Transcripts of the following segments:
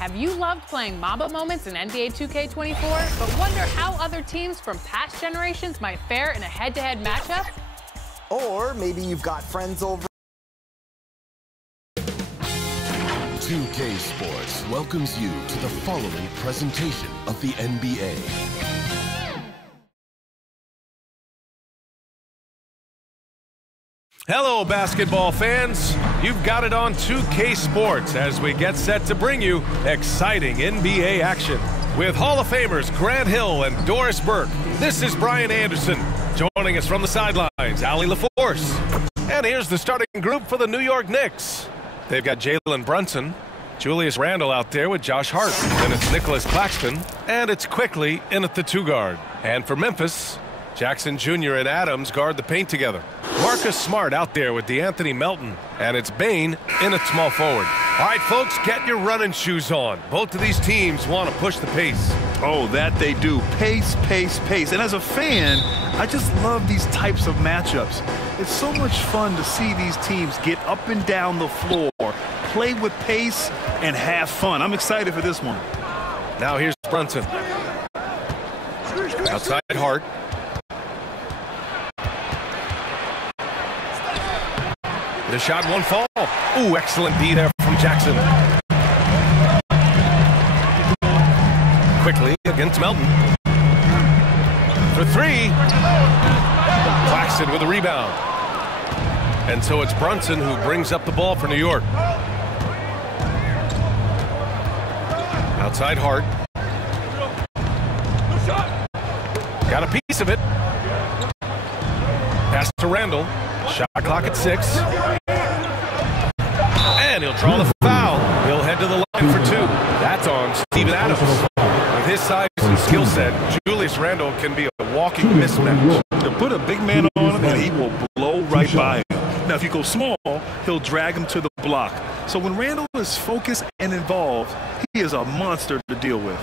Have you loved playing Mamba moments in NBA 2K24, but wonder how other teams from past generations might fare in a head-to-head matchup? Or maybe you've got friends over. 2K Sports welcomes you to the following presentation of the NBA. Hello, basketball fans. You've got it on 2K Sports as we get set to bring you exciting NBA action. With Hall of Famers Grant Hill and Doris Burke, this is Brian Anderson. Joining us from the sidelines, Allie LaForce. And here's the starting group for the New York Knicks. They've got Jalen Brunson, Julius Randle out there with Josh Hart. Then it's Nicholas Claxton, and it's Quickly in at the 2 guard. And for Memphis, Jackson Jr. and Adams guard the paint together. Marcus Smart out there with DeAnthony Melton. And it's Bane in at small forward. All right, folks, get your running shoes on. Both of these teams want to push the pace. Oh, that they do. Pace, pace, pace. And as a fan, I just love these types of matchups. It's so much fun to see these teams get up and down the floor, play with pace, and have fun. I'm excited for this one. Now here's Brunson. Outside Hart. The shot won't fall. Ooh, excellent D there from Jackson. Quickly against Melton. For 3. Claxton with a rebound. And so it's Brunson who brings up the ball for New York. Outside Hart. Got a piece of it. Pass to Randle. Shot clock at 6. And he'll draw the foul. He'll head to the line for 2. That's on Steven Adams. With his size and skill set, Julius Randle can be a walking mismatch. To put a big man on him, and he will blow right by him. Now, if you go small, he'll drag him to the block. So when Randle is focused and involved, he is a monster to deal with.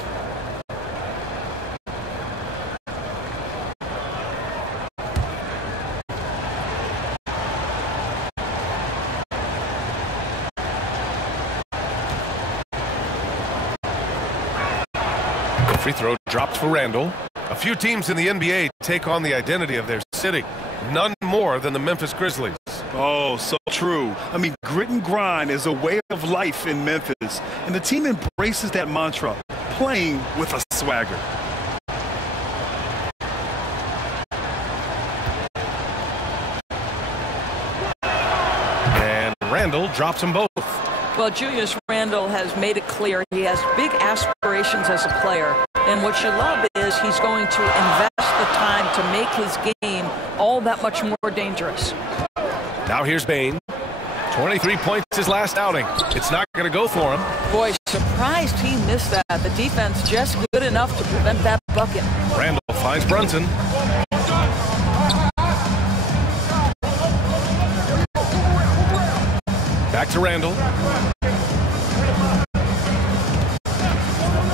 Free throw dropped for Randle. A few teams in the NBA take on the identity of their city. None more than the Memphis Grizzlies. Oh, so true. I mean, grit and grind is a way of life in Memphis. And the team embraces that mantra, playing with a swagger. And Randle drops them both. Well, Julius Randle has made it clear he has big aspirations as a player. And what you love is he's going to invest the time to make his game all that much more dangerous. Now here's Bane. 23 points his last outing. It's not going to go for him. Boy, surprised he missed that. The defense just good enough to prevent that bucket. Randle finds Brunson. Back to Randle.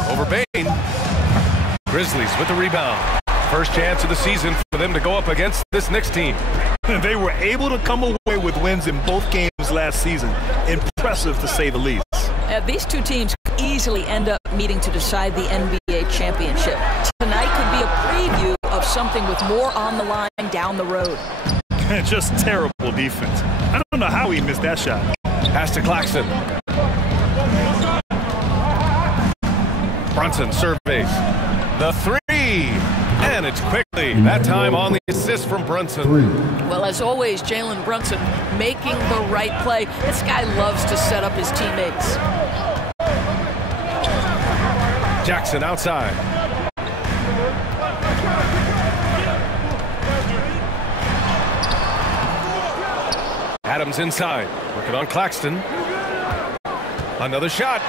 Over Bane. Grizzlies with the rebound. First chance of the season for them to go up against this Knicks team. They were able to come away with wins in both games last season. Impressive, to say the least. These two teams easily end up meeting to decide the NBA championship. Tonight could be a preview of something with more on the line down the road. Just terrible defense. I don't know how he missed that shot. Pass to Claxton. Brunson surveys. The 3. And it's Quickly. That time on the assist from Brunson. Well, as always, Jalen Brunson making the right play. This guy loves to set up his teammates. Jackson outside. Adams inside. Working on Claxton. Another shot.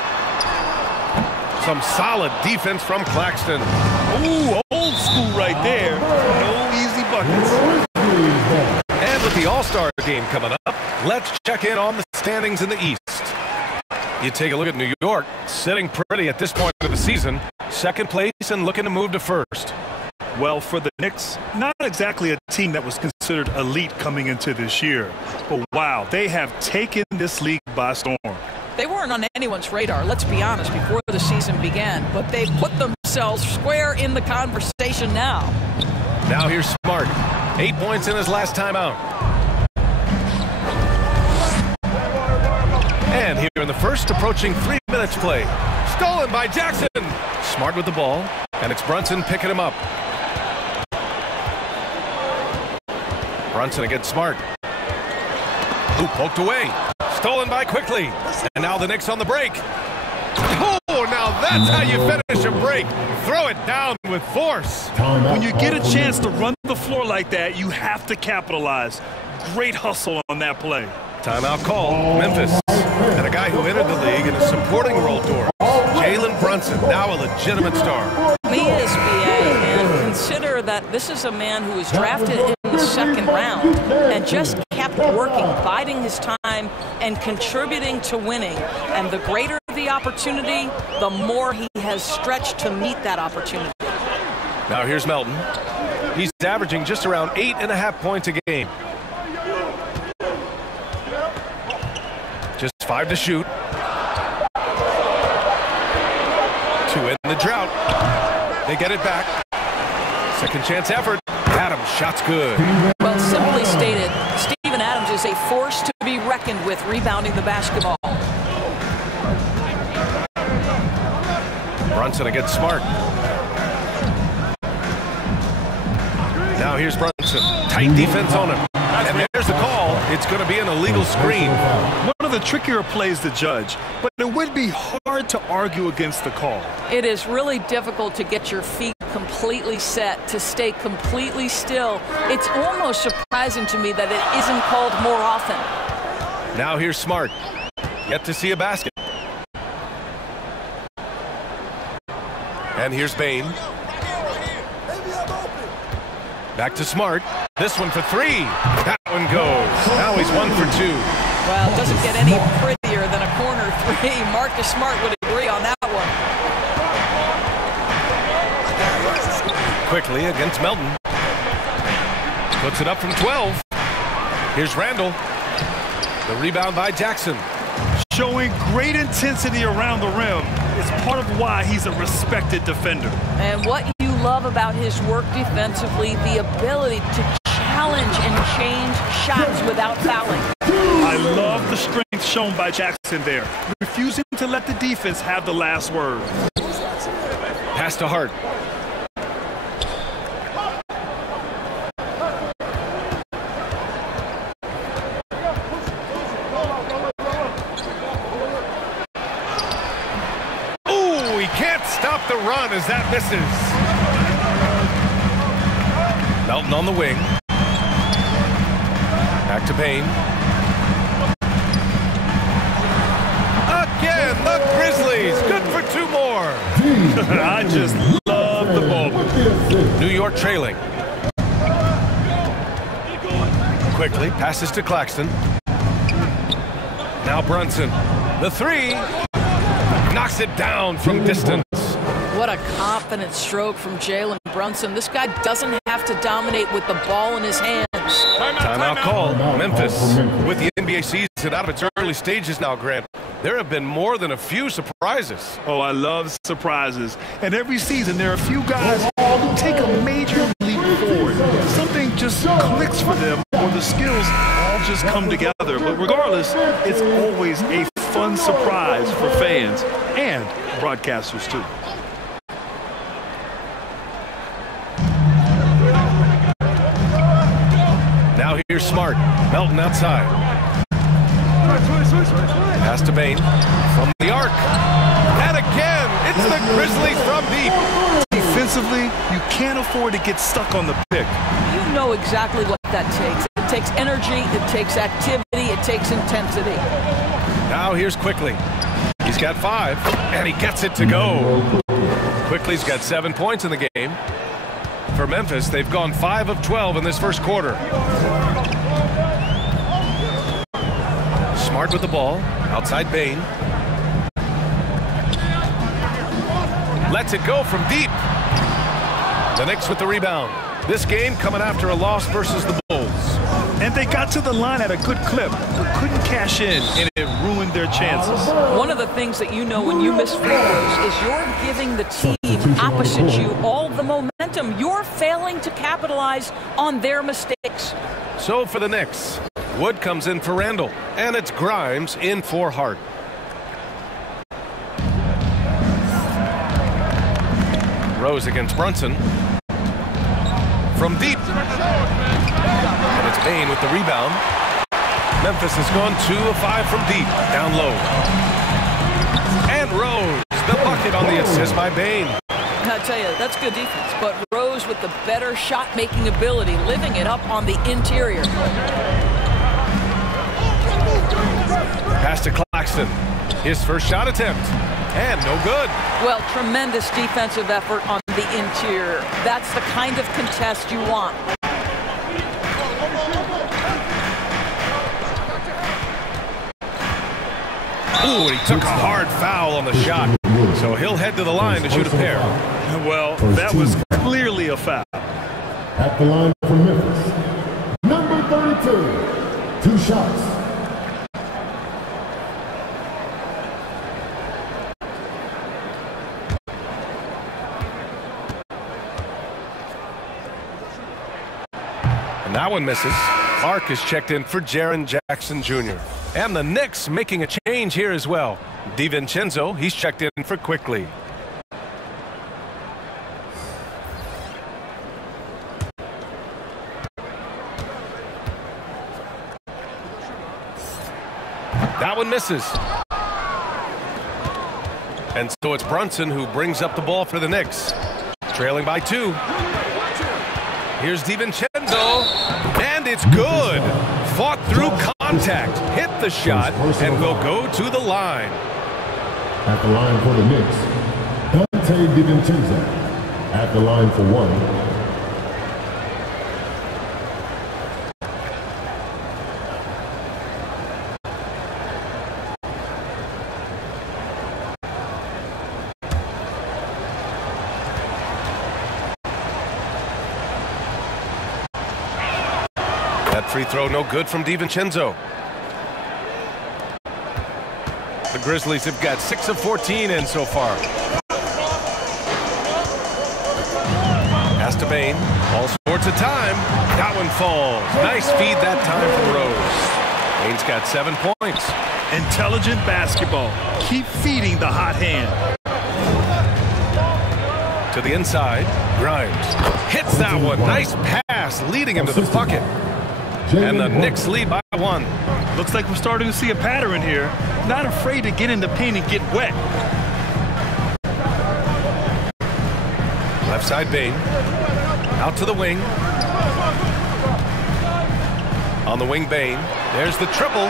Some solid defense from Claxton. Ooh, old school right there. No easy buckets. And with the All-Star game coming up, let's check in on the standings in the East. You take a look at New York, sitting pretty at this point of the season. Second place and looking to move to first. Well, for the Knicks, not exactly a team that was considered elite coming into this year. But wow, they have taken this league by storm. They weren't on anyone's radar, let's be honest, before the season began, but they've put themselves square in the conversation now. Now here's Smart. 8 points in his last time out. And here in the first, approaching 3 minutes play. Stolen by Jackson. Smart with the ball, and it's Brunson picking him up. Brunson against Smart. Who poked away. Stolen by Quickly. And now the Knicks on the break. Oh, now that's how you finish a break. Throw it down with force. When you get a chance to run the floor like that, you have to capitalize. Great hustle on that play. Timeout call, Memphis. And a guy who entered the league in a supporting role, Doris. Jalen Brunson, now a legitimate star. He is, BA, and consider that this is a man who was drafted in the second round and just kept working, biding his time, and contributing to winning. And the greater the opportunity, the more he has stretched to meet that opportunity. Now here's Melton. He's averaging just around 8.5 points a game. Just 5 to shoot. 2 in the drought. They get it back. Second chance effort. Adams, shot's good. Well, simply stated, Steven Adams is a force to be reckoned with rebounding the basketball. Brunson against Smart. Now here's Brunson. Tight defense on him. And there's the call. It's going to be an illegal screen. One of the trickier plays to judge, but it would be hard to argue against the call. It is really difficult to get your feet completely set, to stay completely still. It's almost surprising to me that it isn't called more often. Now here's Smart. Yet to see a basket. And here's Bain. Back to Smart. This one for 3. That one goes. Now he's 1 for 2. Well, it doesn't get any prettier than a corner 3. Marcus Smart would agree on that one. Quickly against Melton. Puts it up from 12. Here's Randall. The rebound by Jackson. Showing great intensity around the rim. It's part of why he's a respected defender. And what you love about his work defensively, the ability to challenge and change shots without fouling. I love the strength shown by Jackson there, refusing to let the defense have the last word. Pass to Hart. Ooh, he can't stop the run as that misses. Melton on the wing. Back to Payne. Again, the Grizzlies. Good for 2 more. I just love the ball. New York trailing. Quickly passes to Claxton. Now Brunson. The 3. Knocks it down from distance. What a confident stroke from Jalen Brunson. This guy doesn't have to dominate with the ball in his hands. Timeout call. Memphis with the NBA season out of its early stages now, Grant. There have been more than a few surprises. Oh, I love surprises. And every season there are a few guys who take a major leap forward. Something just clicks for them, or the skills all just come together. But regardless, it's always a fun surprise for fans and broadcasters too. Now here's Smart. Melton outside. Pass to Bain from the arc. And again, it's the Grizzlies from deep. Defensively, you can't afford to get stuck on the pick. You know exactly what that takes. It takes energy, it takes activity, it takes intensity. Now here's Quickly. He's got 5, and he gets it to go. Quickly's got 7 points in the game. For Memphis, they've gone 5 of 12 in this first quarter. Smart with the ball. Outside Bain. Lets it go from deep. The Knicks with the rebound. This game coming after a loss versus the Bulls. And they got to the line at a good clip, but couldn't cash in, and it ruined their their chances. One of the things that you know when you miss free throws is you're giving the team opposite you all the momentum. You're failing to capitalize on their mistakes. So for the Knicks, Wood comes in for Randall, and it's Grimes in for Hart. Rose against Brunson. From deep. And it's Bane with the rebound. Memphis has gone 2 of 5 from deep. Down low. And Rose, the bucket on the assist by Bane. I tell you, that's good defense. But Rose with the better shot-making ability, living it up on the interior. Pass to Claxton. His first shot attempt. And no good. Well, tremendous defensive effort on the interior. That's the kind of contest you want. Ooh, he took a hard foul on the shot. So he'll head to the line to shoot a pair. Well, that was clearly a foul. At the line for Memphis, number 32, 2 shots. And that one misses. Clark is checked in for Jaren Jackson Jr. And the Knicks making a change here as well. DiVincenzo, he's checked in for Quickly. That one misses. And so it's Brunson who brings up the ball for the Knicks. Trailing by 2. Here's DiVincenzo. And it's good. Fought through contact. Hit the shot and will go to the line. At the line for the Knicks, Dante DiVincenzo. At the line for 1. That free throw no good from DiVincenzo. The Grizzlies have got 6 of 14 in so far. Pass to Bane. All sorts of time. That one falls. Nice feed that time from Rose. Bane's got 7 points. Intelligent basketball. Keep feeding the hot hand. To the inside. Grimes hits that one. Nice pass leading him to the bucket. And the Knicks lead by 1. Looks like we're starting to see a pattern here. Not afraid to get in the paint and get wet. Left side Bane. Out to the wing. On the wing Bane. There's the triple.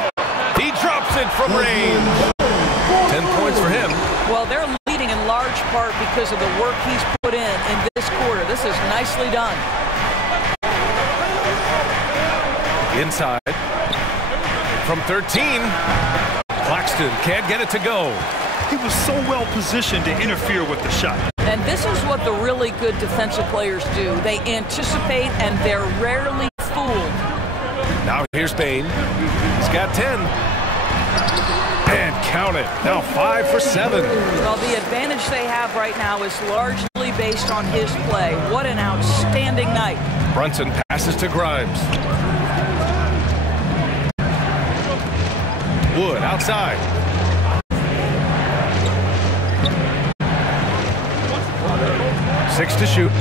He drops it from range. 10 points for him. Well, they're leading in large part because of the work he's put in this quarter. This is nicely done. Inside. From 13. Claxton can't get it to go. He was so well positioned to interfere with the shot. And this is what the really good defensive players do. They anticipate and they're rarely fooled. Now here's Bane. He's got 10. And count it. Now 5 for 7. Well, the advantage they have right now is largely based on his play. What an outstanding night. Brunson passes to Grimes. Wood outside. Six to shoot.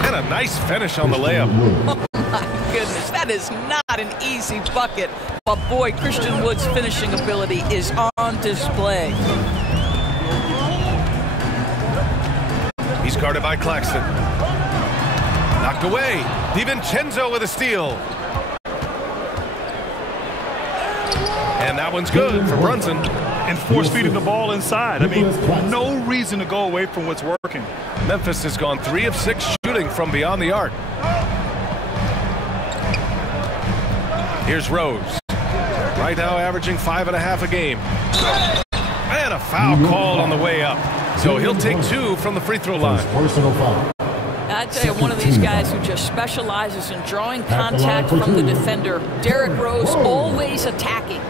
And a nice finish on the layup. Oh my goodness, that is not an easy bucket. But boy, Christian Wood's finishing ability is on display. He's guarded by Claxton. Knocked away. DiVincenzo with a steal. And that one's good for Brunson. And force-feeding the ball inside. I mean, no reason to go away from what's working. Memphis has gone 3 of 6 shooting from beyond the arc. Here's Rose. Right now averaging 5.5 a game. And a foul called on the way up. So he'll take 2 from the free throw line. Personal foul. I tell you, one of these guys who just specializes in drawing contact from the defender. Derrick Rose, always attacking.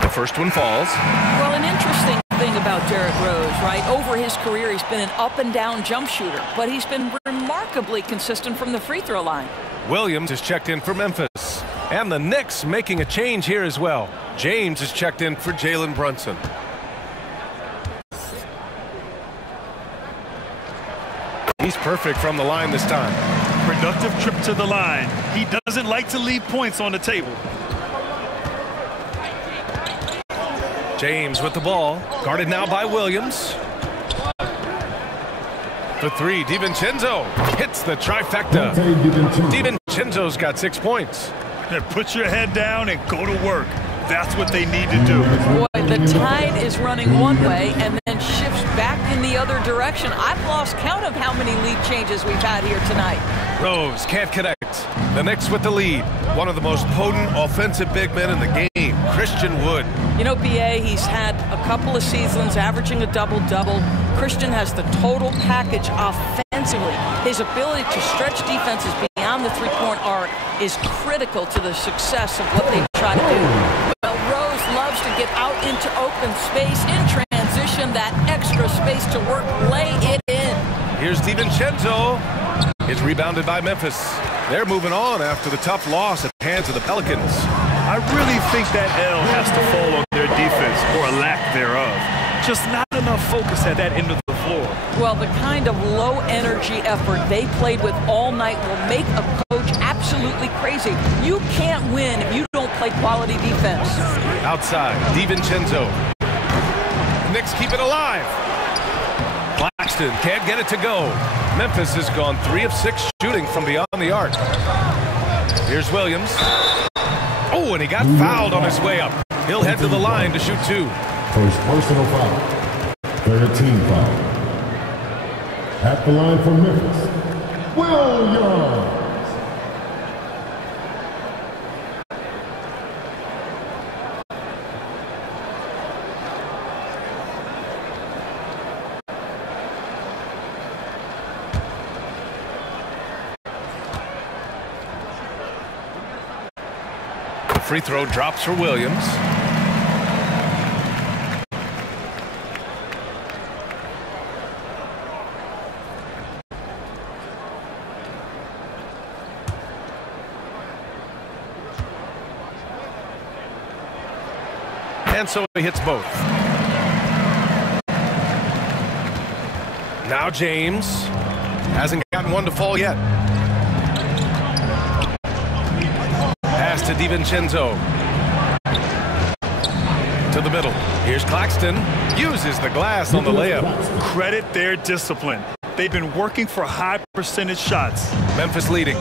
The first one falls. Well, an interesting thing about Derrick Rose, right? Over his career, he's been an up-and-down jump shooter, but he's been remarkably consistent from the free throw line. Williams is checked in for Memphis. And the Knicks making a change here as well. James is checked in for Jalen Brunson. He's perfect from the line this time. Productive trip to the line. He doesn't like to leave points on the table. James with the ball, guarded now by Williams. For three, DiVincenzo hits the trifecta. DiVincenzo's got 6 points. Put your head down and go to work. That's what they need to do. Boy, the tide is running one way and then shifts back in the other direction. I've lost count of how many lead changes we've had here tonight. Rose can't connect. The Knicks with the lead. One of the most potent offensive big men in the game, Christian Wood. You know, BA, he's had a couple of seasons averaging a double-double. Christian has the total package offensively. His ability to stretch defenses beyond the three-point arc is critical to the success of what they try to do. Well, Rose loves to get out into open space in transition, that extra space to work, lay it in. Here's DiVincenzo. It's rebounded by Memphis. They're moving on after the tough loss at the hands of the Pelicans. I really think that L has to fall on their defense, or a lack thereof. Just not enough focus at that end of the floor. Well, the kind of low-energy effort they played with all night will make a coach absolutely crazy. You can't win if you don't play quality defense. Outside, DiVincenzo. Knicks keep it alive. Claxton can't get it to go. Memphis has gone 3 of 6 shooting from beyond the arc. Here's Williams. Oh, and he got fouled on his way up. He'll head to the line to shoot 2. First personal foul. 13 foul. At the line for Memphis, Williams. Free throw drops for Williams. And so he hits both. Now James hasn't gotten one to fall yet. Pass to DiVincenzo. To the middle. Here's Claxton. Uses the glass on the layup. Credit their discipline. They've been working for high percentage shots. Memphis leading.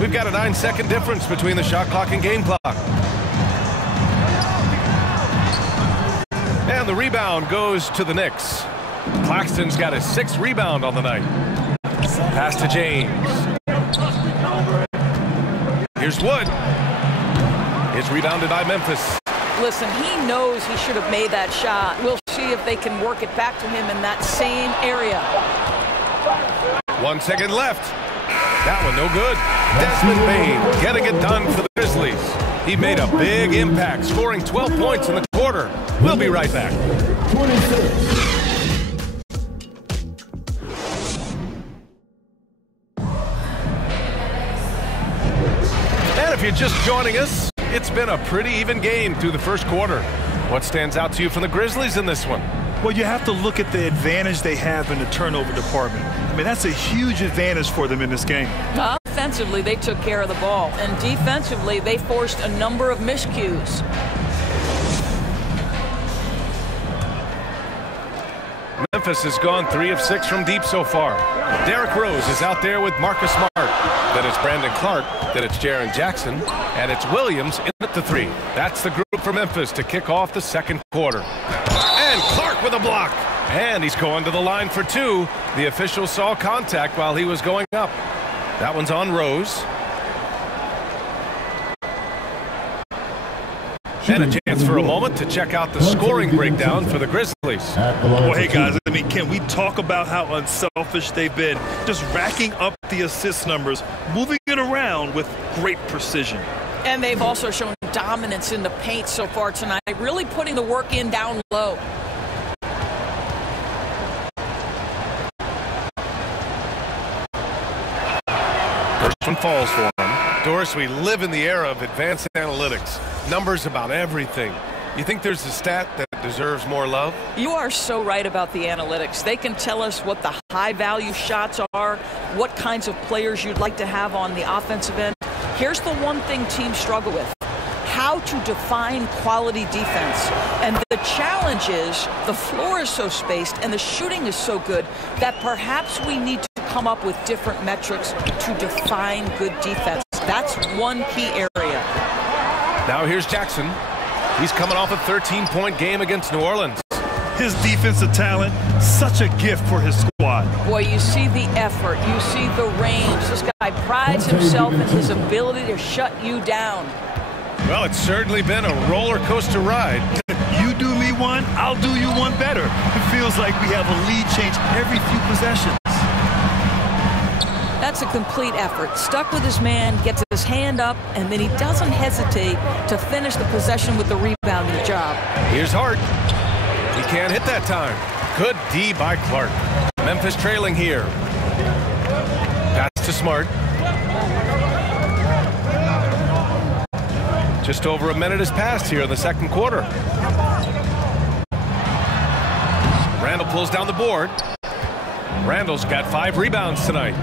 We've got a 9-second difference between the shot clock and game clock. And the rebound goes to the Knicks. Claxton's got his 6th rebound on the night. Pass to James. Here's Wood. It's rebounded by Memphis. Listen, he knows he should have made that shot. We'll see if they can work it back to him in that same area. 1 second left. That one no good. Desmond Bane getting it done for the Grizzlies. He made a big impact, scoring 12 points in the quarter. We'll be right back. 26. And if you're just joining us, it's been a pretty even game through the first quarter. What stands out to you from the Grizzlies in this one? Well, you have to look at the advantage they have in the turnover department. I mean, that's a huge advantage for them in this game. Offensively, they took care of the ball, and defensively, they forced a number of miscues. Memphis has gone 3 of 6 from deep so far. Derrick Rose is out there with Marcus Smart. Then it's Brandon Clark. Then it's Jaren Jackson. And it's Williams in at the 3. That's the group for Memphis to kick off the second quarter. And Clark with a block. And he's going to the line for two. The official saw contact while he was going up. That one's on Rose. And a chance for a moment to check out the scoring breakdown for the Grizzlies. Well, hey, guys, I mean, can we talk about how unselfish they've been? Just racking up the assist numbers, moving it around with great precision. And they've also shown dominance in the paint so far tonight, really putting the work in down low. First one falls for him. Doris, we live in the era of advanced analytics. Numbers about everything. You think there's a stat that deserves more love? You are so right about the analytics. They can tell us what the high-value shots are, what kinds of players you'd like to have on the offensive end. Here's the one thing teams struggle with: how to define quality defense. And the challenge is the floor is so spaced and the shooting is so good that perhaps we need to come up with different metrics to define good defense. That's one key area. Now here's Jackson. He's coming off a 13-point game against New Orleans. His defensive talent, such a gift for his squad. Boy, you see the effort, you see the range. This guy prides himself in his ability to shut you down. Well, it's certainly been a roller coaster ride. You do me one, I'll do you one better. It feels like we have a lead change every few possessions. That's a complete effort. Stuck with his man, gets his hand up, and then he doesn't hesitate to finish the possession with the rebounding job. Here's Hart. He can't hit that time. Good D by Clark. Memphis trailing here. Pass to Smart. Just over a minute has passed here in the second quarter. Randall pulls down the board. Randall's got 5 rebounds tonight.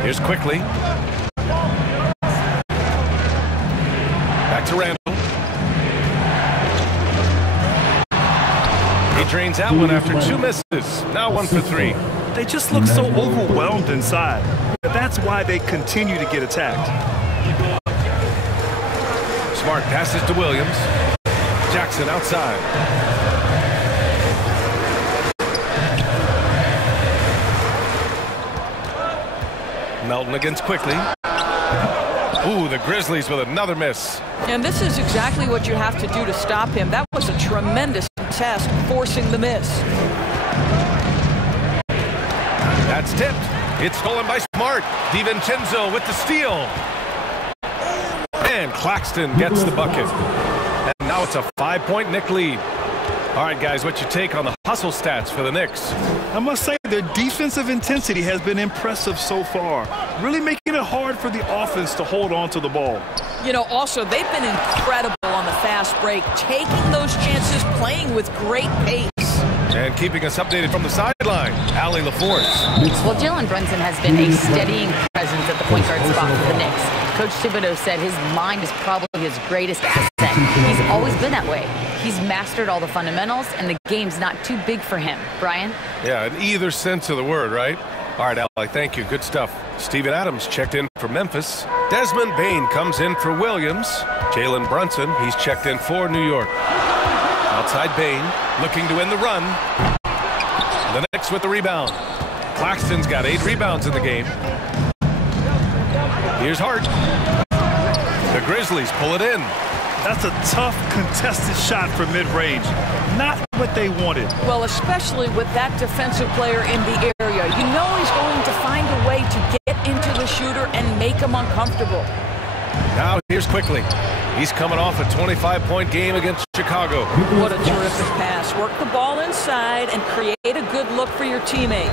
Here's Quickly. Back to Randall. He drains that one after 2 misses. Now 1 for 3. They just look so overwhelmed inside. That's why they continue to get attacked. Smart passes to Williams. Jackson outside. Melton against Quickly. Ooh, the Grizzlies with another miss. And this is exactly what you have to do to stop him. That was a tremendous test, forcing the miss. That's tipped. It's stolen by Smart. DiVincenzo with the steal. And Claxton gets the bucket. And now it's a 5-point Knick lead. All right, guys, what's your take on the hustle stats for the Knicks? I must say their defensive intensity has been impressive so far, really making it hard for the offense to hold on to the ball. You know, also, they've been incredible on the fast break, taking those chances, playing with great pace. And keeping us updated from the sideline, Allie LaForce. Well, Jalen Brunson has been a steadying presence at the point guard spot for the Knicks. Coach Thibodeau said his mind is probably his greatest asset. He's always been that way. He's mastered all the fundamentals, and the game's not too big for him. Brian? Yeah, in either sense of the word, right? All right, Allie, thank you. Good stuff. Steven Adams checked in for Memphis. Desmond Bane comes in for Williams. Jalen Brunson, he's checked in for New York. Outside Bane, looking to win the run. The Knicks with the rebound. Claxton's got 8 rebounds in the game. Here's Hart. The Grizzlies pull it in. That's a tough, contested shot from mid-range. Not what they wanted. Well, especially with that defensive player in the area. You know he's going to find a way to get into the shooter and make him uncomfortable. Now here's Quickly. He's coming off a 25-point game against Chicago. What a terrific pass. Work the ball inside and create a good look for your teammate.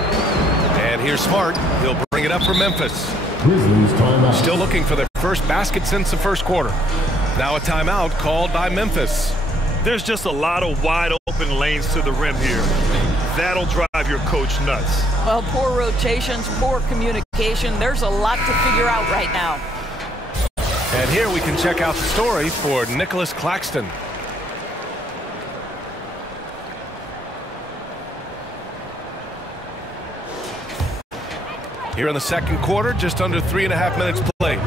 And here's Smart. He'll bring it up for Memphis. Grizzlies timeout. Still looking for their first basket since the first quarter. Now a timeout called by Memphis. There's just a lot of wide open lanes to the rim here. That'll drive your coach nuts. Well, poor rotations, poor communication. There's a lot to figure out right now. And here we can check out the story for Nicholas Claxton. Here in the second quarter, just under 3.5 minutes played.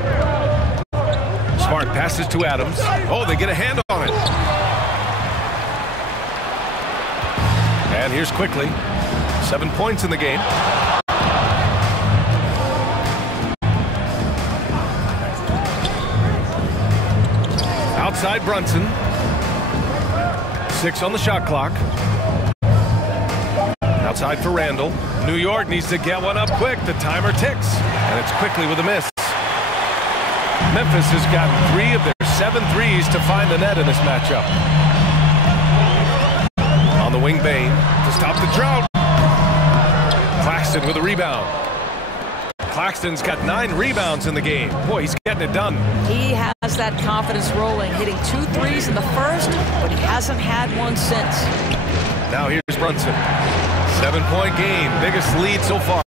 Smart passes to Adams. Oh, they get a hand on it. And here's quickly. 7 points in the game. Outside Brunson. 6 on the shot clock. Outside for Randall. New York needs to get one up quick. The timer ticks. And it's quickly with a miss. Memphis has gotten 3 of their 7 threes to find the net in this matchup. On the wing, Bain to stop the drought. Claxton with a rebound. Claxton's got 9 rebounds in the game. Boy, he's getting it done. He has that confidence rolling, hitting 2 threes in the first, but he hasn't had one since. Now here's Brunson. 7-point game, biggest lead so far.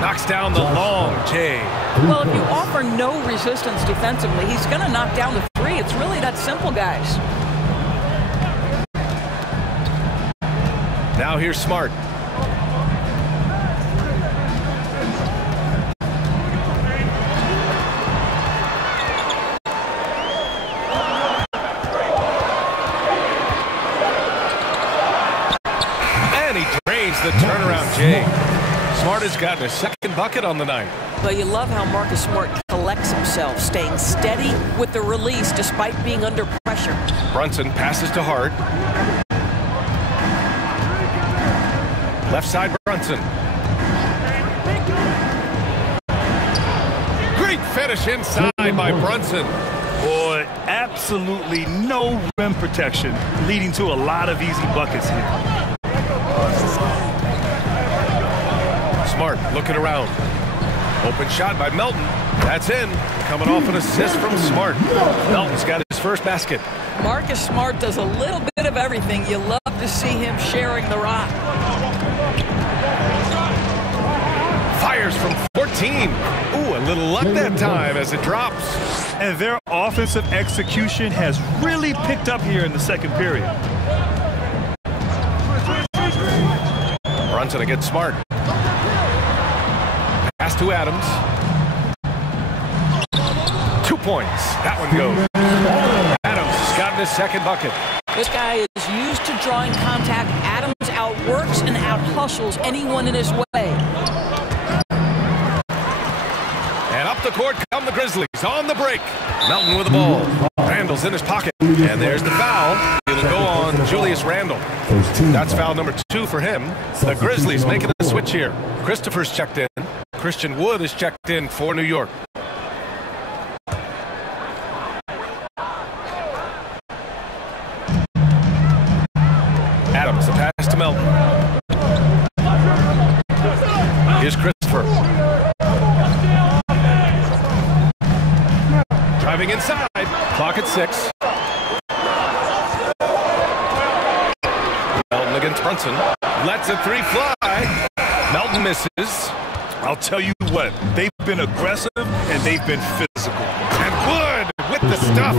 Knocks down the long J. Well, if you offer no resistance defensively, he's going to knock down the 3. It's really that simple, guys. Now here's Smart. And he drains the turnaround J. Smart has gotten a second bucket on the night. But you love how Marcus Smart collects himself, staying steady with the release despite being under pressure. Brunson passes to Hart. Left side Brunson. Great finish inside by Brunson. Boy, absolutely no rim protection, leading to a lot of easy buckets here. Smart looking around. Open shot by Melton. That's in. Coming off an assist from Smart. Melton's got his first basket. Marcus Smart does a little bit of everything. You love to see him sharing the rock. Fires from 14. Ooh, a little luck that time as it drops. And their offensive execution has really picked up here in the second period. Brunson against Smart. Pass to Adams. 2 points. That one goes. Adams has gotten his second bucket. This guy is used to drawing contact. Adams outworks and out-hustles anyone in his way. And up the court come the Grizzlies on the break. Melton with the ball. Randall's in his pocket. And there's the foul. It'll go on Julius Randall. That's foul number 2 for him. The Grizzlies making a switch here. Christopher's checked in. Christian Wood is checked in for New York. Adams, the pass to Melton. Here's Christopher. Driving inside. Clock at 6. Melton against Brunson. Lets a 3 fly. Melton misses. I'll tell you what, they've been aggressive and they've been physical. And Wood with the stuff.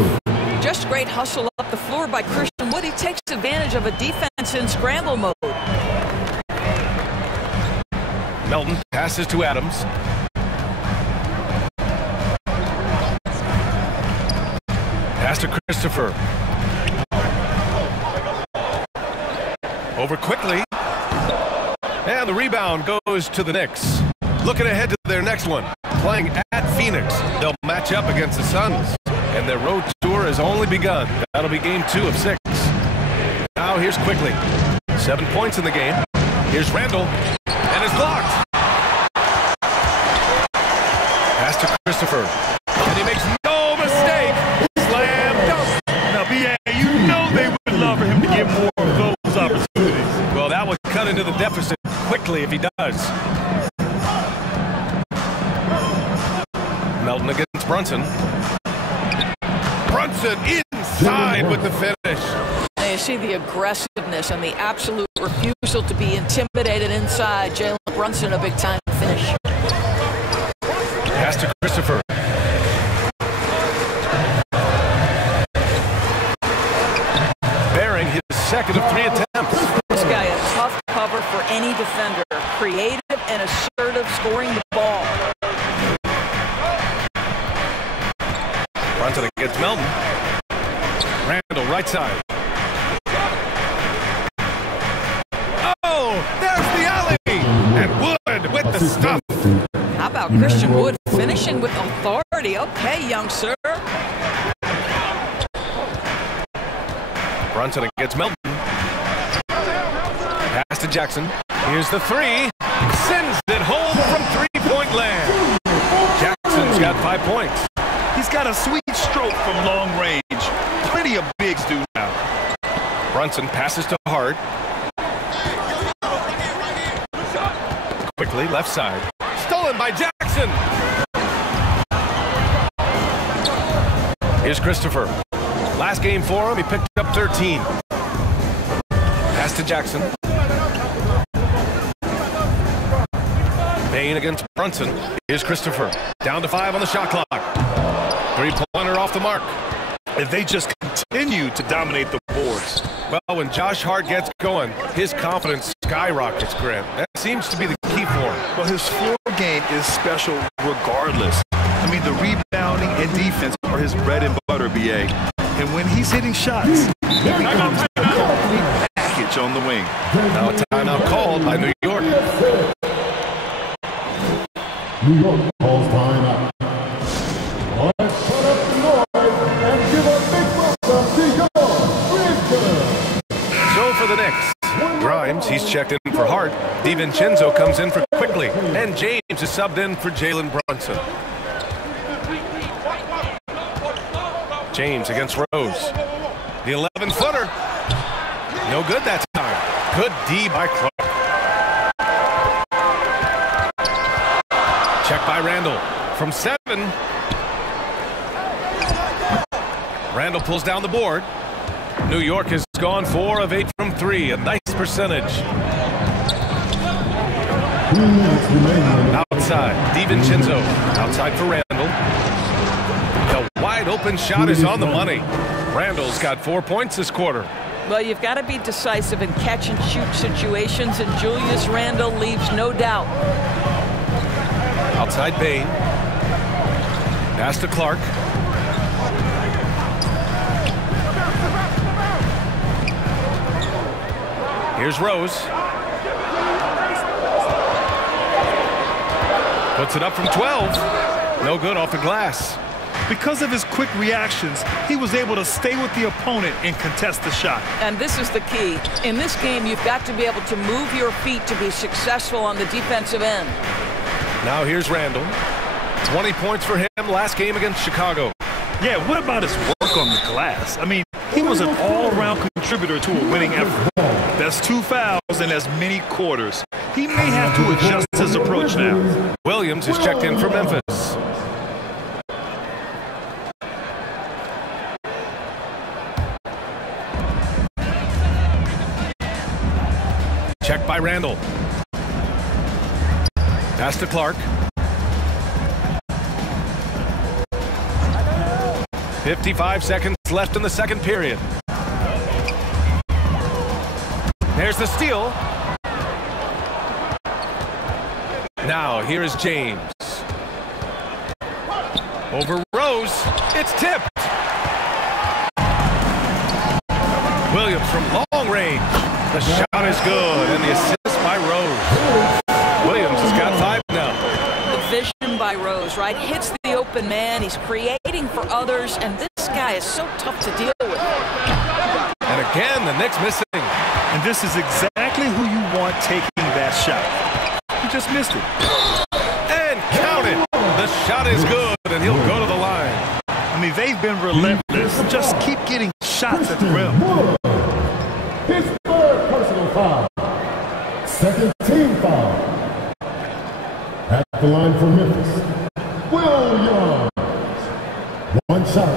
Just great hustle up the floor by Christian Wood. He takes advantage of a defense in scramble mode. Melton passes to Adams. Pass to Christopher. Over quickly. And the rebound goes to the Knicks. Looking ahead to their next one. Playing at Phoenix. They'll match up against the Suns. And their road tour has only begun. That'll be game 2 of 6. Now here's quickly. 7 points in the game. Here's Randall. And it's blocked. Pass to Christopher. And he makes no mistake. Slam dunk. Now, B.A., you know they would love for him to get more of those opportunities. Well, that would cut into the deficit quickly if he does. Melton against Brunson. Brunson inside with the finish. Now you see the aggressiveness and the absolute refusal to be intimidated inside. Jalen Brunson, a big-time finish. Pass to Christopher. Bearing his second of 3 attempts. This guy a tough cover for any defender. Creative and assertive, scoring the ball. Brunson against Melton. Randall right side. Oh, about Christian Wood finishing with authority. Okay, young sir. Brunson against Melton. Pass to Jackson. Here's the three. Sends it home from three-point land. Jackson's got 5 points. He's got a sweet stroke from long range. Plenty of bigs do now. Brunson passes to Hart. Quickly, left side. Stolen by Jackson. Here's Christopher. Last game for him, he picked up 13. Pass to Jackson. Payne against Brunson. Here's Christopher. Down to 5 on the shot clock. Three-pointer off the mark. If they just continue to dominate the boards. Well, when Josh Hart gets going, his confidence skyrockets, Grant. That seems to be the key for him. Well, his floor game is special regardless. I mean, the rebounding and defense are his bread and butter, BA. And when he's hitting shots, he becomes the complete package on the wing. Now a timeout called by New York. New York calls timeout. All right, shut up the noise and give a big welcome to your Grizzlies. So for the Knicks, Grimes, he's checked in for Hart. DiVincenzo comes in for Quickly. And James is subbed in for Jalen Brunson. James against Rose. The 11-footer. No good that time. Good D by Clark. Check by Randall. From 7. Randall pulls down the board. New York has gone 4 of 8 from 3. A nice percentage. Outside. DiVincenzo. Outside for Randall. The wide open shot is on the money. Randall's got 4 points this quarter. Well, you've got to be decisive in catch-and-shoot situations, and Julius Randle leaves no doubt. Outside Payne. Pass to Clark. Here's Rose. Puts it up from 12. No good off the glass. Because of his quick reactions, he was able to stay with the opponent and contest the shot. And this is the key. In this game, you've got to be able to move your feet to be successful on the defensive end. Now here's Randall. 20 points for him last game against Chicago. Yeah, what about his work on the glass? I mean, he was an all-around contributor to a winning effort. That's 2 fouls in as many quarters. He may have to adjust his approach now. Williams is checked in for Memphis. Check by Randall. Pass to Clark. 55 seconds left in the second period. There's the steal. Now here is James. Over Rose. It's tipped. Williams from long range. The shot is good, and the assist by Rose. Williams has got 5 now. The vision by Rose, right? Hits the open man. He's creating for others, and this guy is so tough to deal with. And again, the Knicks missing. And this is exactly who you want taking that shot. He just missed it. And count it. The shot is good, and he'll go to the line. I mean, they've been relentless. Just keep getting shots at the rim. His third personal foul. Second team foul. At the line for Memphis, Williams. 1 shot.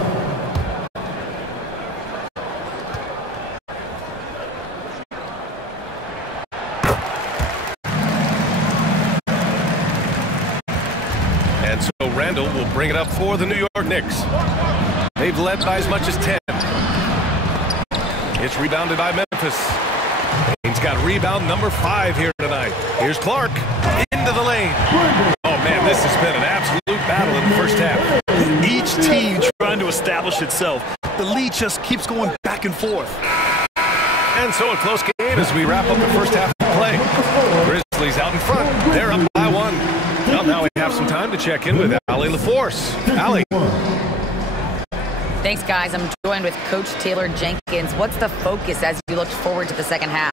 And so Randall will bring it up for the New York Knicks. They've led by as much as 10. It's rebounded by Memphis. He's got rebound number 5 here tonight. Here's Clark into the lane. Oh, man, this has been an absolute battle in the first half. Each team trying to establish itself. The lead just keeps going back and forth. And so a close game as we wrap up the first half of play. Grizzlies out in front. They're up by 1. Well, now we have some time time to check in with Allie LaForce. Allie. Thanks, guys. I'm joined with Coach Taylor Jenkins. What's the focus as you look forward to the second half?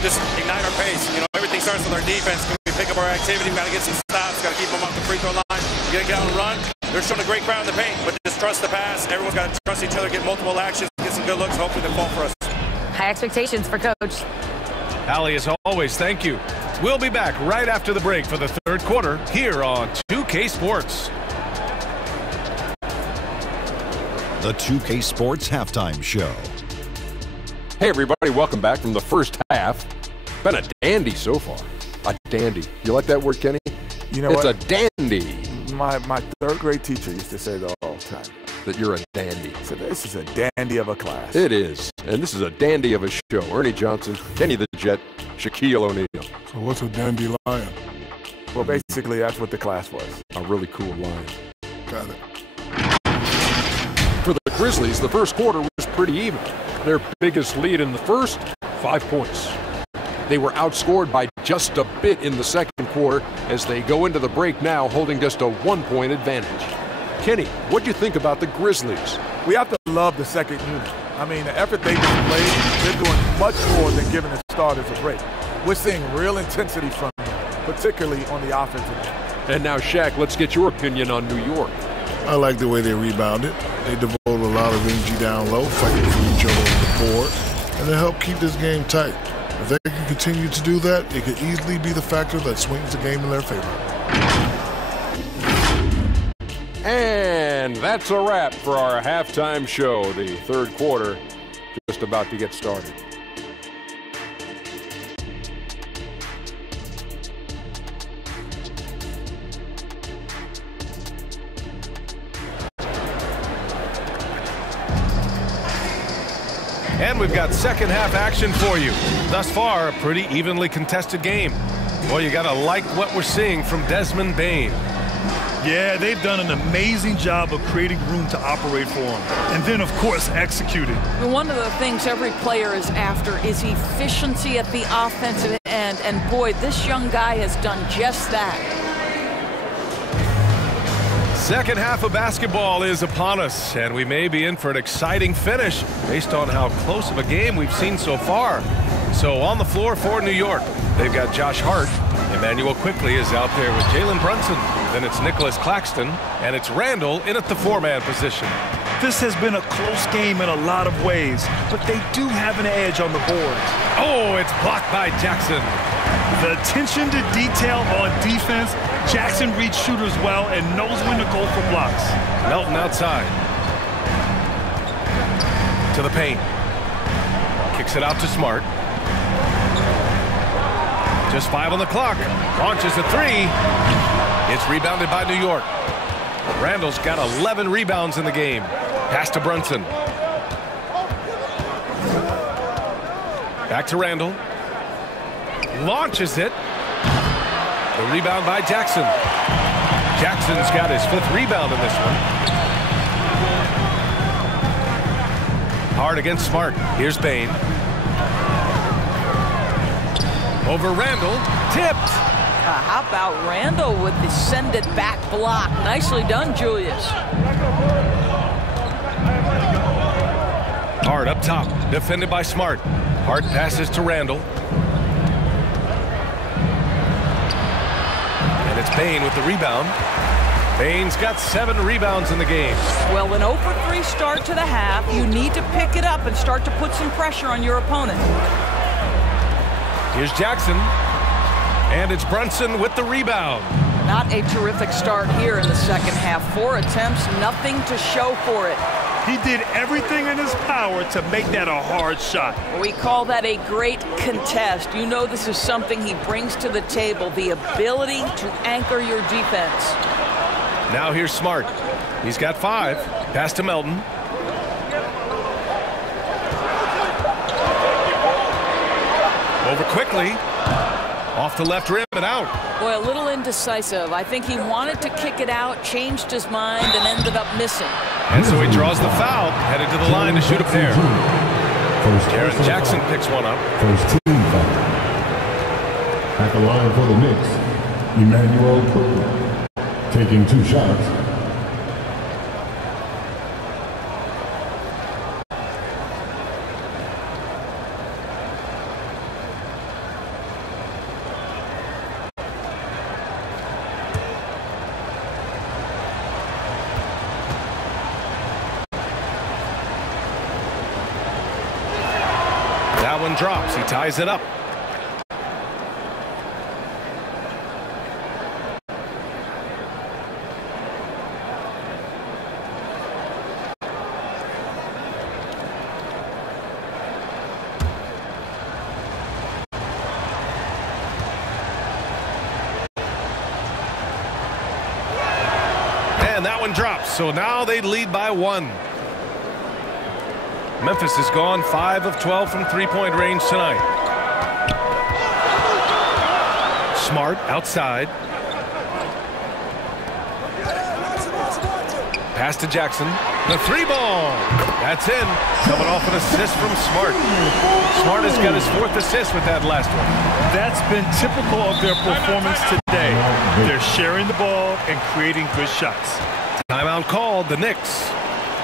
Just ignite our pace. You know, everything starts with our defense. Can we pick up our activity? We've got to get some stops. Got to keep them off the free throw line. We got to get out and run. They're showing a great crowd in the paint, but just trust the pass. Everyone's got to trust each other, get multiple actions, get some good looks. Hopefully they fall for us. High expectations for Coach. Allie, as always, thank you. We'll be back right after the break for the third quarter here on 2K Sports. The 2K Sports Halftime Show. Hey everybody, welcome back from the first half. Been a dandy so far. A dandy. You like that word, Kenny? You know it's what? a dandy. My third grade teacher used to say that all the time. That you're a dandy. So this is a dandy of a class. It is. And this is a dandy of a show. Ernie Johnson, Kenny the Jet, Shaquille O'Neal. So what's a dandelion? Well, basically, that's what the class was. A really cool line. Got it. For the Grizzlies, the first quarter was pretty even. Their biggest lead in the first, 5 points. They were outscored by just a bit in the second quarter as they go into the break now holding just a 1-point advantage. Kenny, what do you think about the Grizzlies? We have to love the second unit. I mean, the effort they displayed, they're doing much more than giving the starters a break. We're seeing real intensity from them, particularly on the offensive end. And now, Shaq, let's get your opinion on New York. I like the way they rebounded. They devoted a lot of energy down low, fighting for each other on the board, and they helped keep this game tight. If they can continue to do that, it could easily be the factor that swings the game in their favor. And that's a wrap for our halftime show. The third quarter just about to get started. And we've got second half action for you. Thus far, a pretty evenly contested game. Well, you gotta like what we're seeing from Desmond Bane. Yeah, they've done an amazing job of creating room to operate for him. And then, of course, executing. One of the things every player is after is efficiency at the offensive end. And boy, this young guy has done just that. Second half of basketball is upon us, and we may be in for an exciting finish based on how close of a game we've seen so far. So on the floor for New York, they've got Josh Hart. Emmanuel Quickly is out there with Jalen Brunson. Then it's Nicholas Claxton, and it's Randall in at the four-man position. This has been a close game in a lot of ways, but they do have an edge on the boards. Oh, it's blocked by Jackson. The attention to detail on defense, Jackson reads shooters well and knows when to go for blocks. Melton outside. To the paint. Kicks it out to Smart. Just 5 on the clock. Launches a 3. It's rebounded by New York. Randall's got 11 rebounds in the game. Pass to Brunson. Back to Randall. Launches it. The rebound by Jackson. Jackson's got his 5th rebound in this one. Hard against Smart. Here's Bane. Over Randall. Tipped. How about Randall with the send it back block? Nicely done, Julius. Hard up top. Defended by Smart. Hard passes to Randall. And it's Bane with the rebound. Bane's got 7 rebounds in the game. Well, an 0-for-3 start to the half. You need to pick it up and start to put some pressure on your opponent. Here's Jackson. And it's Brunson with the rebound. Not a terrific start here in the second half. 4 attempts, nothing to show for it. He did everything in his power to make that a hard shot. We call that a great contest. You know this is something he brings to the table, the ability to anchor your defense. Now here's Smart. He's got 5. Pass to Melton. Over Quickly. Off the left rim and out. Boy, a little indecisive. I think he wanted to kick it out, changed his mind, and ended up missing. And so he draws the foul, headed to the line to shoot a pair. Jaren Jackson picks one up. First team foul. At the line for the Knicks, taking 2 shots. That one drops. He ties it up. And that one drops. So now they lead by 1. Memphis has gone 5 of 12 from three-point range tonight. Smart outside. Pass to Jackson. The 3-ball. That's in. Coming off an assist from Smart. Smart has got his 4th assist with that last one. That's been typical of their performance today. They're sharing the ball and creating good shots. Timeout called, the Knicks.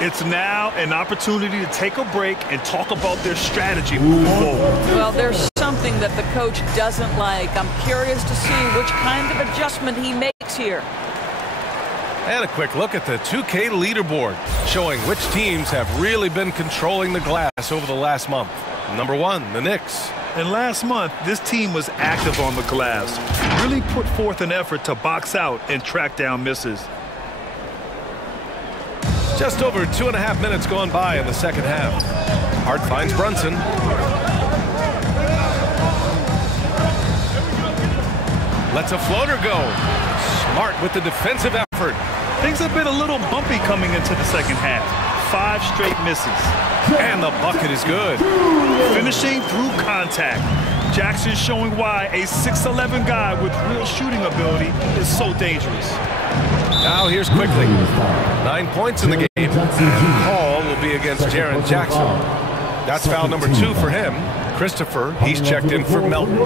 It's now an opportunity to take a break and talk about their strategy moving forward. Well, there's something that the coach doesn't like. I'm curious to see which kind of adjustment he makes here. And a quick look at the 2K leaderboard, showing which teams have really been controlling the glass over the last month. Number 1, the Knicks. And last month, this team was active on the glass, really put forth an effort to box out and track down misses. Just over 2.5 minutes gone by in the second half. Hart finds Brunson. Lets a floater go. Smart with the defensive effort. Things have been a little bumpy coming into the second half. 5 straight misses. And the bucket is good. Finishing through contact. Jackson showing why a 6'11" guy with real shooting ability is so dangerous. Now here's quickly. 9 points in the game. And call will be against Jaren Jackson. That's foul number 2 for him. Christopher, he's checked in for Melton.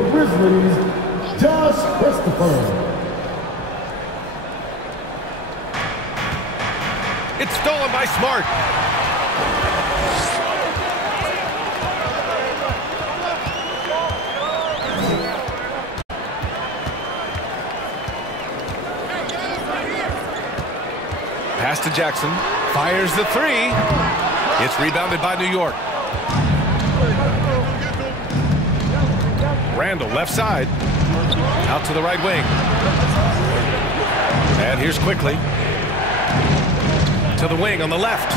It's stolen by Smart. Pass to Jackson. Fires the 3. It's rebounded by New York. Randall left side. Out to the right wing. And here's quickly. To the wing on the left.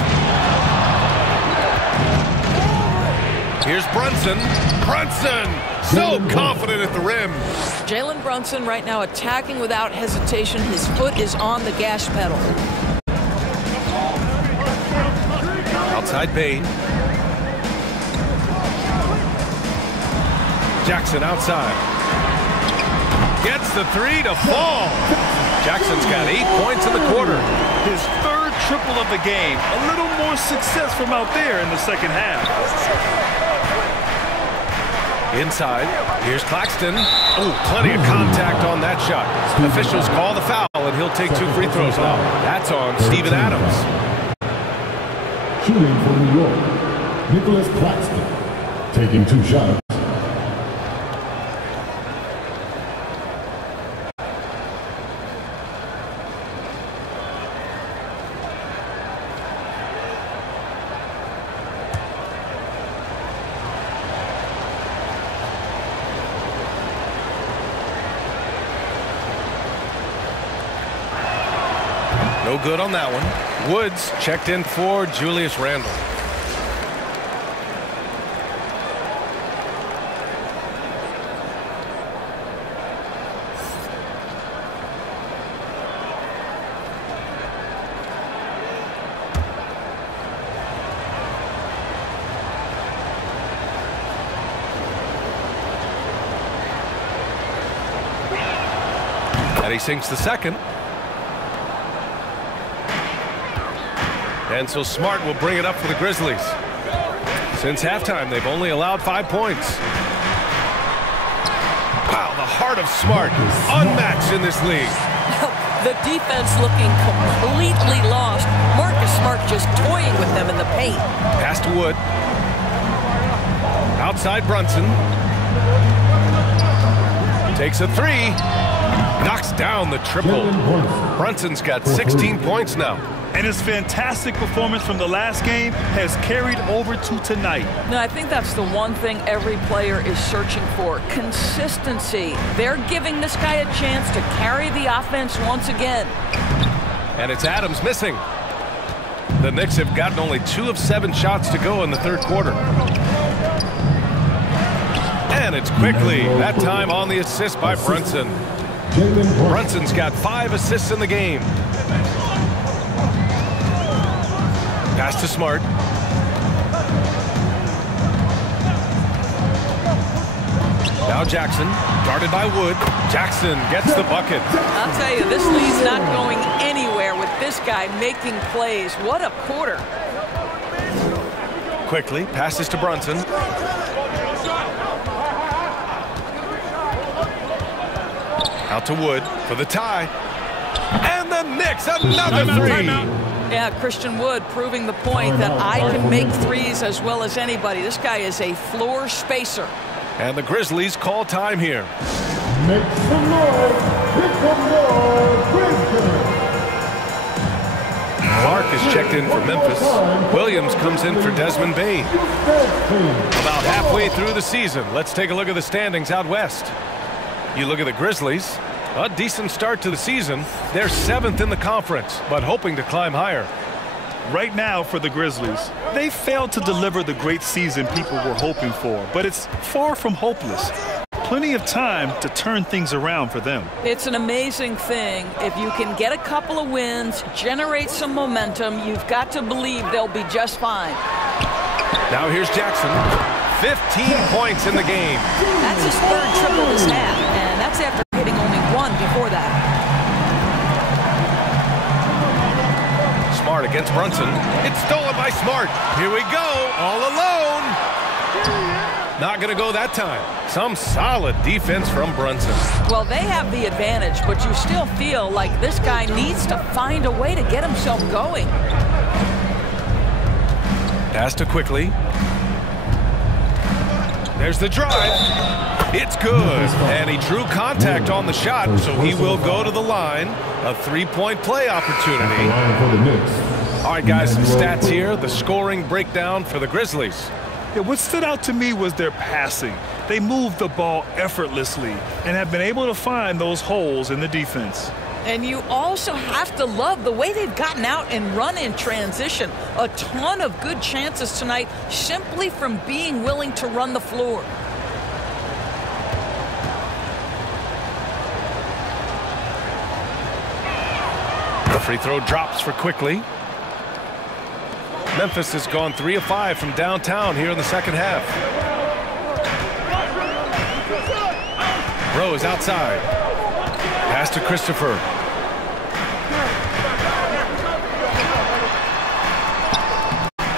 Here's Brunson. Brunson! So confident at the rim. Jalen Brunson right now attacking without hesitation. His foot is on the gas pedal. Outside Bain. Jackson outside. Gets the 3 to fall. Jackson's got 8 points in the quarter. His 3rd triple of the game. A little more success from out there in the second half. Inside. Here's Claxton. Oh, plenty of contact on that shot. Officials call the foul, and he'll take 2 free throws now. That's on Steven Adams. Shooting for New York, Nicholas Claxton, taking 2 shots. No good on that one. Woods checked in for Julius Randle. And he sinks the second. And so Smart will bring it up for the Grizzlies. Since halftime, they've only allowed 5 points. Wow, the heart of Smart, unmatched in this league. The defense looking completely lost. Marcus Smart just toying with them in the paint. Pass to Wood. Outside Brunson. Takes a three. Knocks down the triple. Brunson's got 16 points now. And his fantastic performance from the last game has carried over to tonight. No, I think that's the one thing every player is searching for. Consistency. They're giving this guy a chance to carry the offense once again. And it's Adams missing. The Knicks have gotten only 2 of 7 shots to go in the third quarter. And it's quickly. That time on the assist by Brunson. Brunson's got 5 assists in the game. Pass to Smart. Now Jackson, guarded by Wood. Jackson gets the bucket. I'll tell you, this lead's not going anywhere with this guy making plays. What a quarter. Quickly, passes to Brunson. Out to Wood for the tie. And the Knicks, another three. Yeah, Christian Wood proving the point that I can make threes as well as anybody. This guy is a floor spacer. And the Grizzlies call time here. Make some noise. Make some noise. Clark is checked in for Memphis. Williams comes in for Desmond Bane. About halfway through the season, let's take a look at the standings out west. You look at the Grizzlies. A decent start to the season. They're 7th in the conference, but hoping to climb higher. Right now for the Grizzlies, they failed to deliver the great season people were hoping for, but it's far from hopeless. Plenty of time to turn things around for them. It's an amazing thing. If you can get a couple of wins, generate some momentum, you've got to believe they'll be just fine. Now here's Jackson. 15 points in the game. That's his 3rd triple this half, and that's after hitting only 1 before that. Smart against Brunson. It's stolen by Smart. Here we go, all alone. Not going to go that time. Some solid defense from Brunson. Well, they have the advantage, but you still feel like this guy needs to find a way to get himself going. Pass to Quickly. There's the drive. It's good. And he drew contact on the shot, so he will go to the line. A 3-point play opportunity. All right, guys, some stats here. The scoring breakdown for the Grizzlies. Yeah, what stood out to me was their passing. They moved the ball effortlessly and have been able to find those holes in the defense. And you also have to love the way they've gotten out and run in transition. A ton of good chances tonight simply from being willing to run the floor. The free throw drops for Quickly. Memphis has gone 3 of 5 from downtown here in the second half. Rose outside. Pass to Christopher.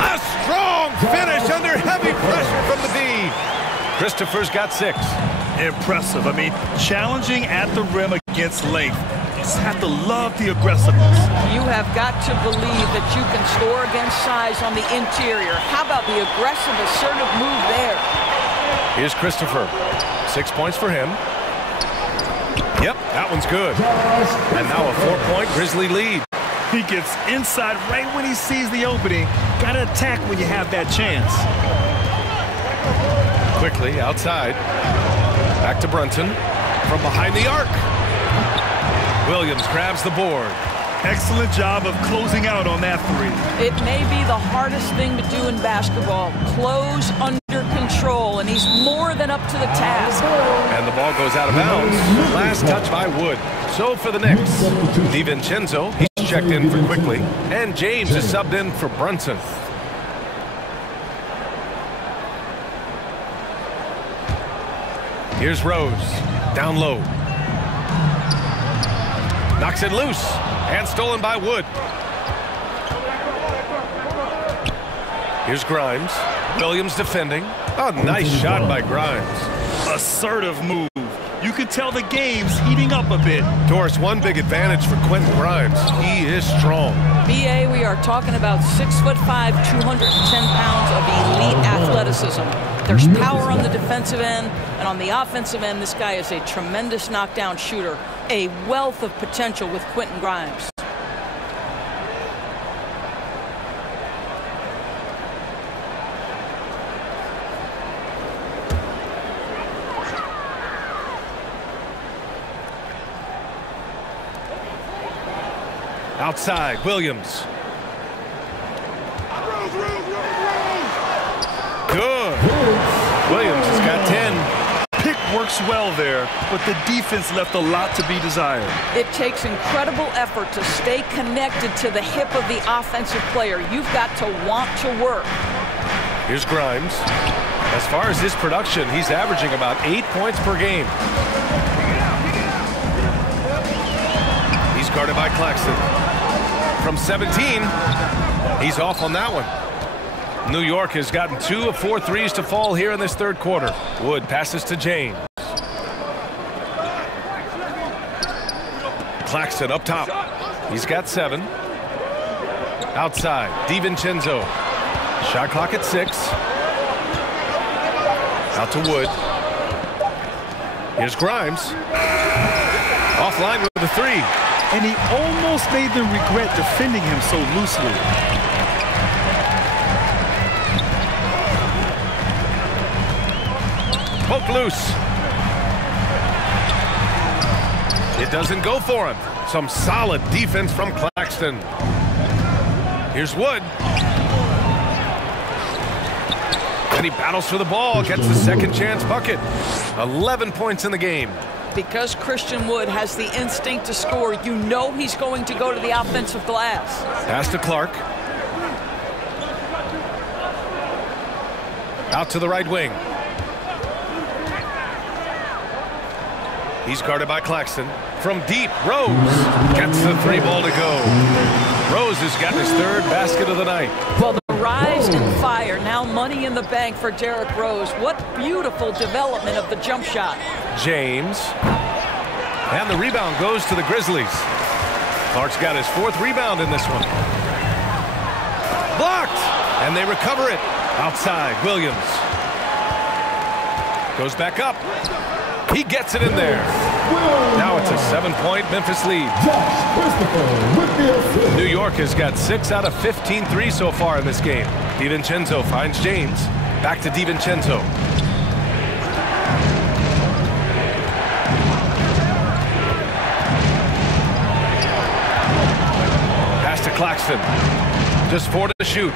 A strong finish under heavy pressure from the D. Christopher's got 6. Impressive. I mean, challenging at the rim against length. You just have to love the aggressiveness. You have got to believe that you can score against size on the interior. How about the aggressive, assertive move there? Here's Christopher. 6 points for him. Yep, that one's good. And now a 4-point Grizzly lead. He gets inside right when he sees the opening. Got to attack when you have that chance. Quickly outside. Back to Brunson. From behind the arc. Williams grabs the board. Excellent job of closing out on that 3. It may be the hardest thing to do in basketball. Close under control, and he's more than up to the task. And the ball goes out of bounds. Last touch by Wood. So for the Knicks, DiVincenzo, he's checked in for Quickly, and James is subbed in for Brunson. Here's Rose, down low. Knocks it loose, and stolen by Wood. Here's Grimes. Williams defending. Oh, nice shot by Grimes. Assertive move. You you can tell the game's heating up a bit. Doris, one big advantage for Quentin Grimes. He is strong. BA, we are talking about 6'5", 210 pounds of elite athleticism. There's power on the defensive end, and on the offensive end, this guy is a tremendous knockdown shooter, a wealth of potential with Quentin Grimes. Outside, Williams. Good. Williams has got 10. Pick works well there, but the defense left a lot to be desired. It takes incredible effort to stay connected to the hip of the offensive player. You've got to want to work. Here's Grimes. As far as his production, he's averaging about 8 points per game. He's guarded by Claxton. From 17, he's off on that one. New York has gotten 2 of 4 threes to fall here in this third quarter. Wood passes to James. Claxton up top. He's got 7. Outside, DiVincenzo. Shot clock at 6. Out to Wood. Here's Grimes. Offline with the 3. And he almost made them regret defending him so loosely. Poke loose. It doesn't go for him. Some solid defense from Claxton. Here's Wood. And he battles for the ball, gets the second chance bucket. 11 points in the game. Because Christian Wood has the instinct to score, you know he's going to go to the offensive glass. Pass to Clark. Out to the right wing. He's guarded by Claxton. From deep, Rose gets the 3 ball to go. Rose has got his 3rd basket of the night. Well, the rise and fire, now money in the bank for Derrick Rose. What beautiful development of the jump shot. James. And the rebound goes to the Grizzlies. Clark's got his 4th rebound in this one. Blocked! And they recover it. Outside, Williams. Goes back up. He gets it in there. Now it's a 7-point Memphis lead. New York has got 6 out of 15 threes so far in this game. DiVincenzo finds James. Back to DiVincenzo. Pass to Claxton. Just 4 to shoot.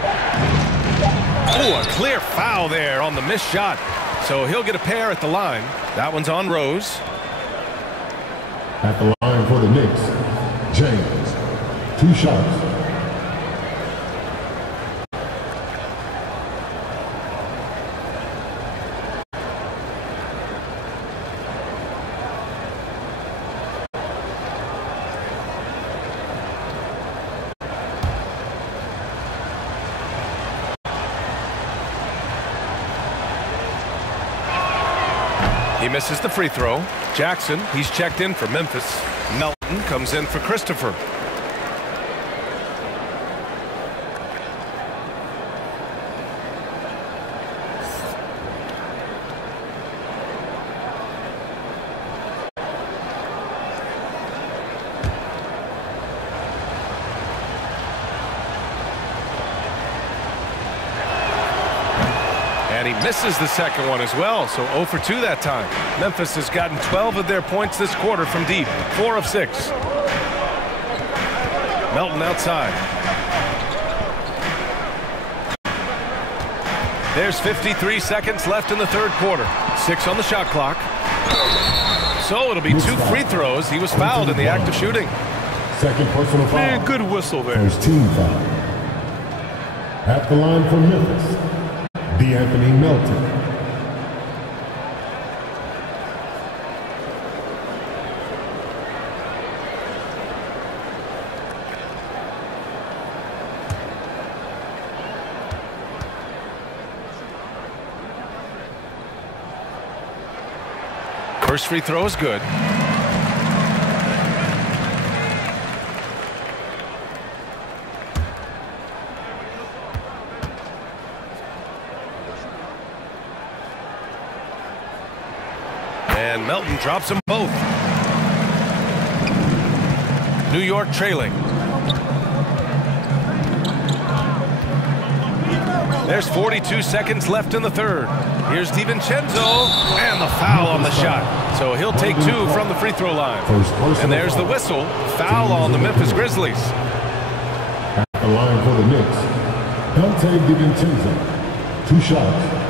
Oh, a clear foul there on the missed shot. So he'll get a pair at the line. That one's on Rose. At the line for the Knicks, James. 2 shots. He misses the free throw. Jackson, he's checked in for Memphis. Melton comes in for Christopher. And he misses the second one as well, so 0 for 2 that time. Memphis has gotten 12 of their points this quarter from deep, 4 of 6. Melton outside. There's 53 seconds left in the third quarter. 6 on the shot clock. So it'll be 2 free throws. He was fouled in the act of shooting. Second personal foul. Man, good whistle there. First team foul. At the line for Memphis, D'Anthony Melton. First free throw is good. And Melton drops them both. New York trailing. There's 42 seconds left in the third. Here's DiVincenzo, and the foul on the shot. So he'll take 2 from the free throw line. And there's the whistle. Foul on the Memphis Grizzlies. At the line for the Knicks, Dante DiVincenzo. 2 shots.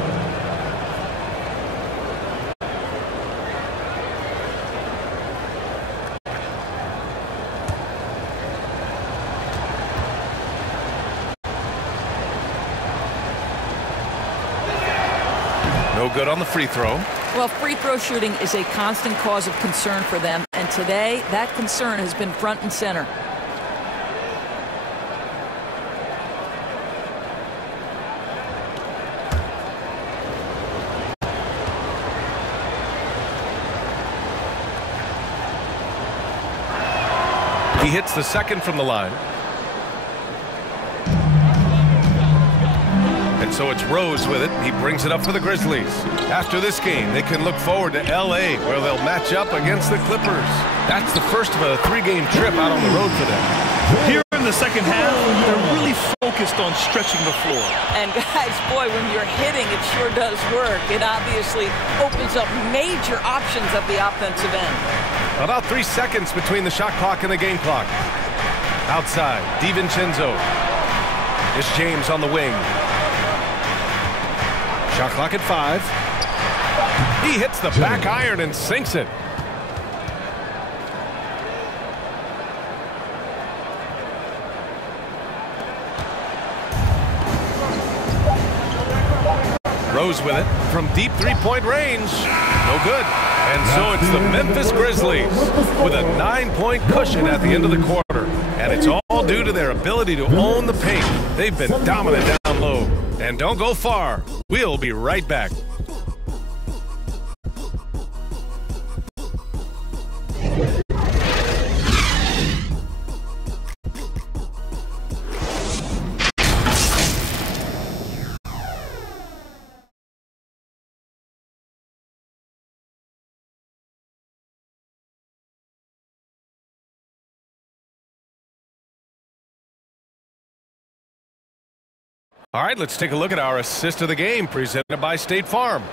No good on the free throw. Well, free throw shooting is a constant cause of concern for them, and today that concern has been front and center. He hits the second from the line. And so it's Rose with it. He brings it up for the Grizzlies. After this game, they can look forward to L.A., where they'll match up against the Clippers. That's the first of a 3-game trip out on the road for them. Here in the second half, they're really focused on stretching the floor. And guys, boy, when you're hitting, it sure does work. It obviously opens up major options at the offensive end. About 3 seconds between the shot clock and the game clock. Outside, DiVincenzo. It's James on the wing. Shot clock at 5. He hits the back iron and sinks it. Rose with it from deep 3-point range. No good. And so it's the Memphis Grizzlies with a 9-point cushion at the end of the quarter. And it's all due to their ability to own the paint. They've been dominant down low. And don't go far. We'll be right back. All right, let's take a look at our assist of the game presented by State Farm.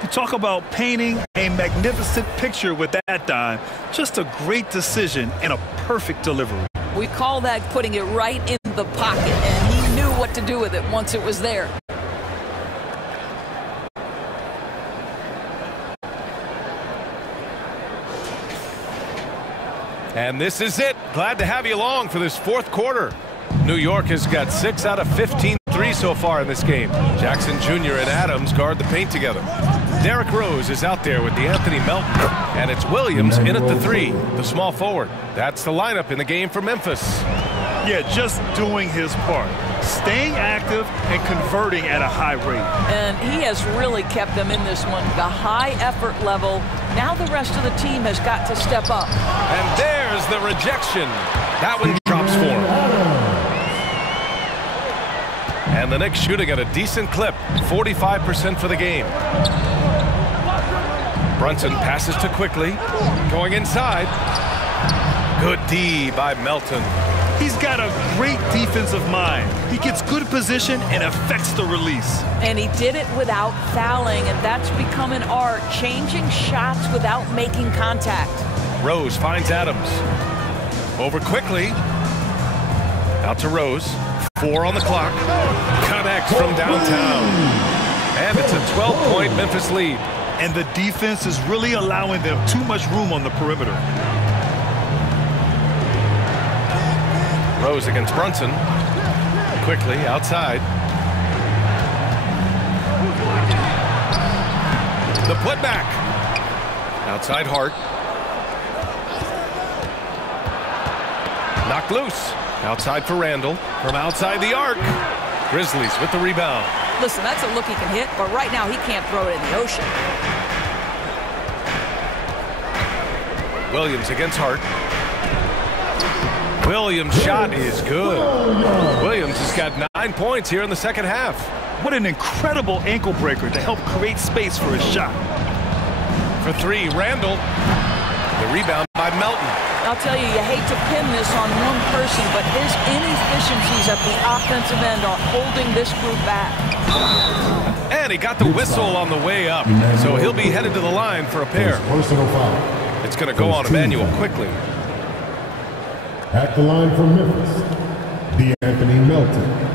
You talk about painting a magnificent picture with that dime. Just a great decision and a perfect delivery. We call that putting it right in the pocket, and he knew what to do with it once it was there. And this is it. Glad to have you along for this fourth quarter. New York has got 6 out of 15 threes so far in this game. Jackson Jr. and Adams guard the paint together. Derrick Rose is out there with DeAnthony Melton. And it's Williams in at the 3, the small forward. That's the lineup in the game for Memphis. Yeah, just doing his part. Staying active and converting at a high rate. And he has really kept them in this one. The high effort level. Now the rest of the team has got to step up. And there's the rejection. That one drops for him. And the Knicks shooting at a decent clip, 45% for the game. Brunson passes to Quickly, going inside. Good D by Melton. He's got a great defensive mind. He gets good position and affects the release. And he did it without fouling, and that's become an art, changing shots without making contact. Rose finds Adams. Over Quickly. Out to Rose. 4 on the clock. Connects from downtown. And it's a 12-point Memphis lead. And the defense is really allowing them too much room on the perimeter. Rose against Brunson. Quickly outside. The putback. Outside Hart. Knocked loose. Outside for Randall. From outside the arc. Grizzlies with the rebound. Listen, that's a look he can hit, but right now he can't throw it in the ocean. Williams against Hart. Williams' shot is good. Williams has got 9 points here in the second half. What an incredible ankle breaker to help create space for his shot. For three, Randall. The rebound by Melton. I'll tell you, you hate to pin this on one person, but his inefficiencies at the offensive end are holding this group back. And he got the whistle on the way up, so he'll be headed to the line for a pair. It's going to go on Emmanuel quickly. At the line for Memphis, D'Anthony Melton.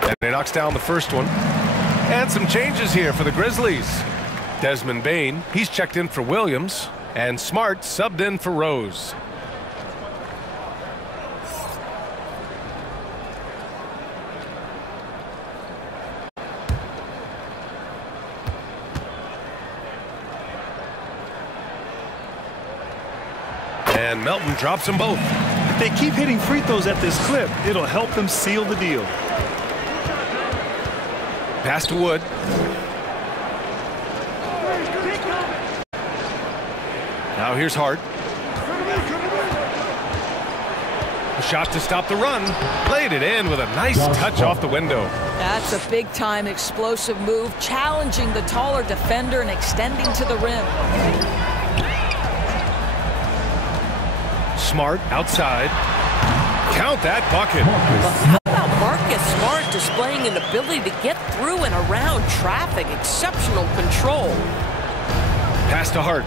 And he knocks down the first one. And some changes here for the Grizzlies. Desmond Bane, he's checked in for Williams. And Smart subbed in for Rose. And Melton drops them both. If they keep hitting free throws at this clip, it'll help them seal the deal. Pass to Wood. Now here's Hart. A shot to stop the run. Played it in with a nice touch off the window. That's a big-time explosive move, challenging the taller defender and extending to the rim. Smart outside. Count that bucket. But how about Marcus Smart displaying an ability to get through and around traffic? Exceptional control. Pass to Hart.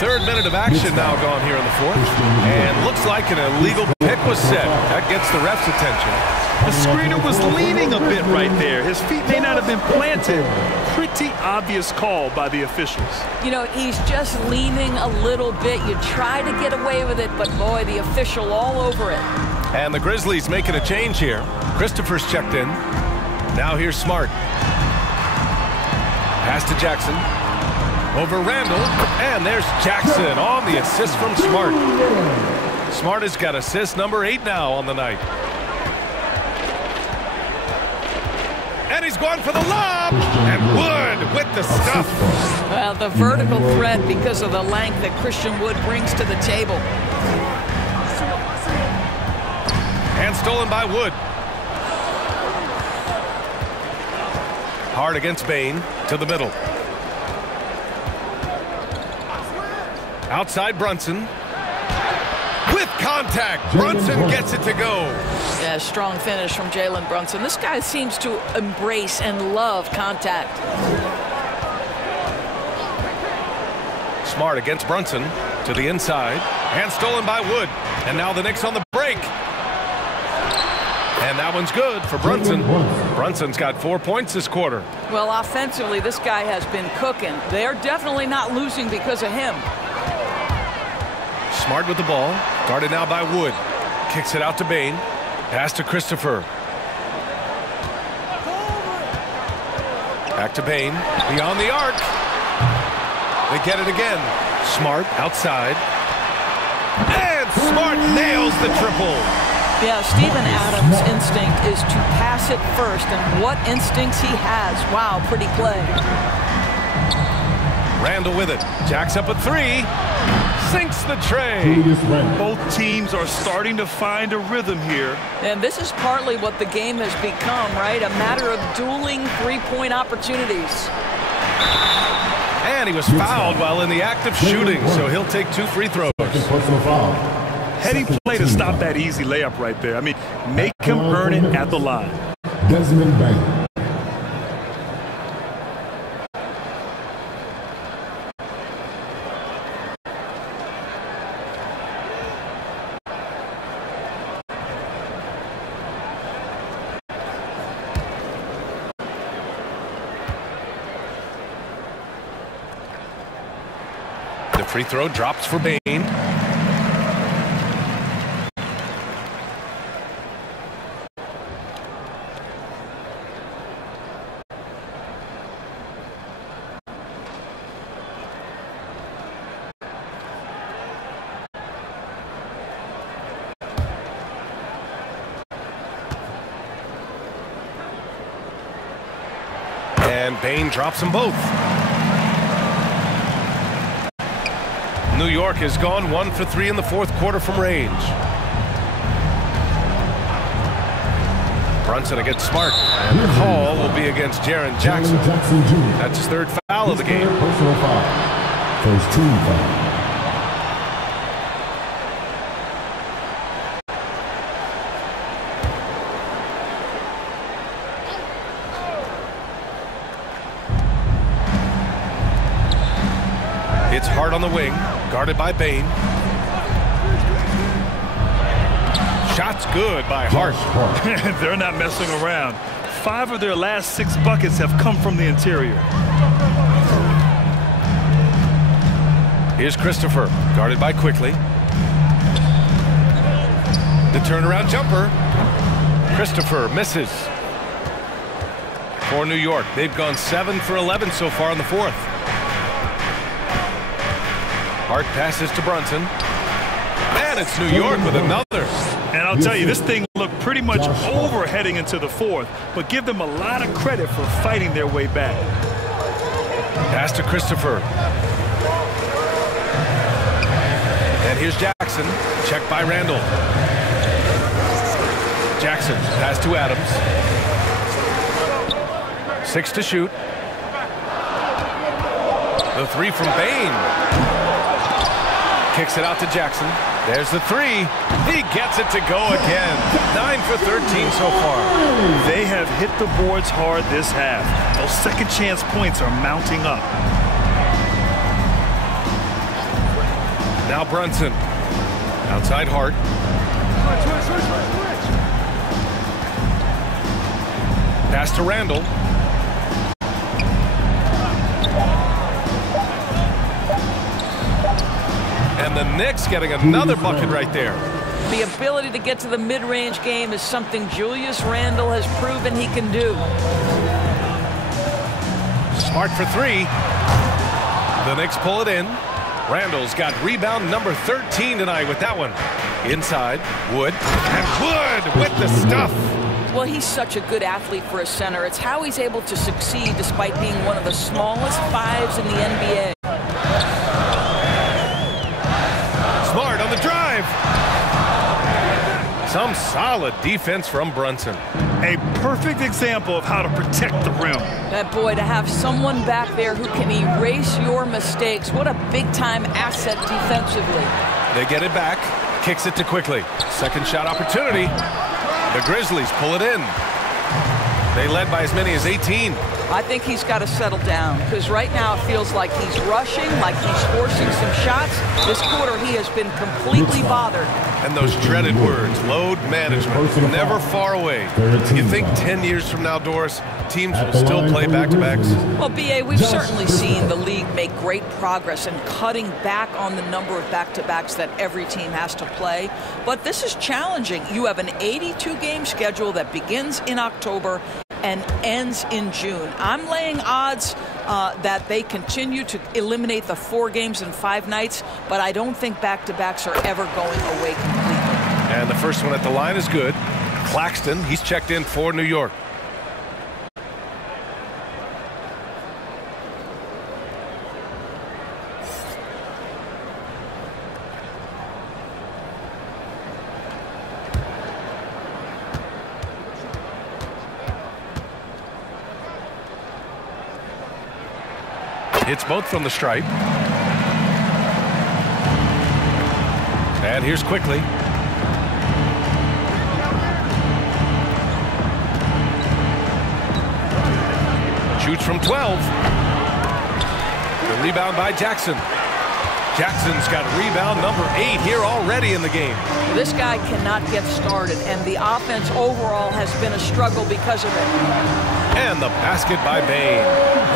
Third minute of action now gone here in the fourth. And looks like an illegal pick was set. That gets the ref's attention. The screener was leaning a bit right there. His feet may not have been planted. Pretty obvious call by the officials. You know, he's just leaning a little bit. You try to get away with it, but boy, the official all over it. And the Grizzlies making a change here. Christopher's checked in. Now here's Smart. Pass to Jackson. Over Randall. And there's Jackson on the assist from Smart. Smart has got assist number 8 now on the night. And he's going for the lob. And Wood with the stuff. Well, the vertical threat because of the length that Christian Wood brings to the table. And stolen by Wood. Hard against Bane to the middle. Outside Brunson. With contact. Brunson gets it to go. Yeah, strong finish from Jalen Brunson. This guy seems to embrace and love contact. Smart against Brunson to the inside. And stolen by Wood. And now the Knicks on the break. And that one's good for Brunson. Brunson's got 4 points this quarter. Well, offensively, this guy has been cooking. They're definitely not losing because of him. Smart with the ball. Guarded now by Wood. Kicks it out to Bane. Pass to Christopher. Back to Bane. Beyond the arc. They get it again. Smart outside. And Smart nails the triple. Yeah, Steven Adams' instinct is to pass it first, and what instincts he has. Wow, pretty play. Randall with it. Jacks up a 3. Sinks the tray. Both teams are starting to find a rhythm here. And this is partly what the game has become, right? A matter of dueling three-point opportunities. And he was fouled while in the act of shooting, so he'll take 2 free throws. Heading play to stop that easy layup right there. I mean, make him earn it at the line. Desmond Bane. The free throw drops for Bane. And Bain drops them both. New York has gone 1 for 3 in the fourth quarter from range. Brunson against Smart. And the call will be against Jaren Jackson. That's his third foul of the game. Personal foul. First team foul. It's Hart on the wing, guarded by Bain. Shot's good by Hart. They're not messing around. 5 of their last 6 buckets have come from the interior. Here's Christopher, guarded by Quickly. The turnaround jumper. Christopher misses. For New York, they've gone 7 for 11 so far in the fourth. Hart passes to Brunson. And it's New York with another. And I'll tell you, this thing looked pretty much over heading into the fourth, but give them a lot of credit for fighting their way back. Pass to Christopher. And here's Jackson. Checked by Randall. Jackson, pass to Adams. 6 to shoot. The 3 from Bain. Kicks it out to Jackson. There's the 3. He gets it to go again. 9 for 13 so far. They have hit the boards hard this half. Those second chance points are mounting up. Now Brunson. Outside Hart. Pass to Randall. And the Knicks getting another bucket right there. The ability to get to the mid-range game is something Julius Randle has proven he can do. Smart for 3. The Knicks pull it in. Randall's got rebound number 13 tonight with that one. Inside, Wood. And Wood with the stuff. Well, he's such a good athlete for a center. It's how he's able to succeed despite being one of the smallest 5s in the NBA. Smart on the drive. Some solid defense from Brunson. A perfect example of how to protect the rim. That boy, to have someone back there who can erase your mistakes. What a big-time asset defensively. They get it back. Kicks it to Quickly. Second shot opportunity. The Grizzlies pull it in. They led by as many as 18. I think he's got to settle down because right now it feels like he's rushing, like he's forcing some shots. This quarter he has been completely bothered. And those dreaded words, load management, never far away. You think 10 years from now, Doris, teams will still play back-to-backs? Well, B.A., we've certainly seen the league make great progress in cutting back on the number of back-to-backs that every team has to play. But this is challenging. You have an 82-game schedule that begins in October and ends in June. I'm laying odds that they continue to eliminate the 4 games in 5 nights, but I don't think back-to-backs are ever going away completely. And the first one at the line is good. Claxton, he's checked in for New York. It's both from the stripe. And here's Quickly. Shoots from 12. The rebound by Jackson. Jackson's got rebound number 8 here already in the game. This guy cannot get started, and the offense overall has been a struggle because of it. And the basket by Bain.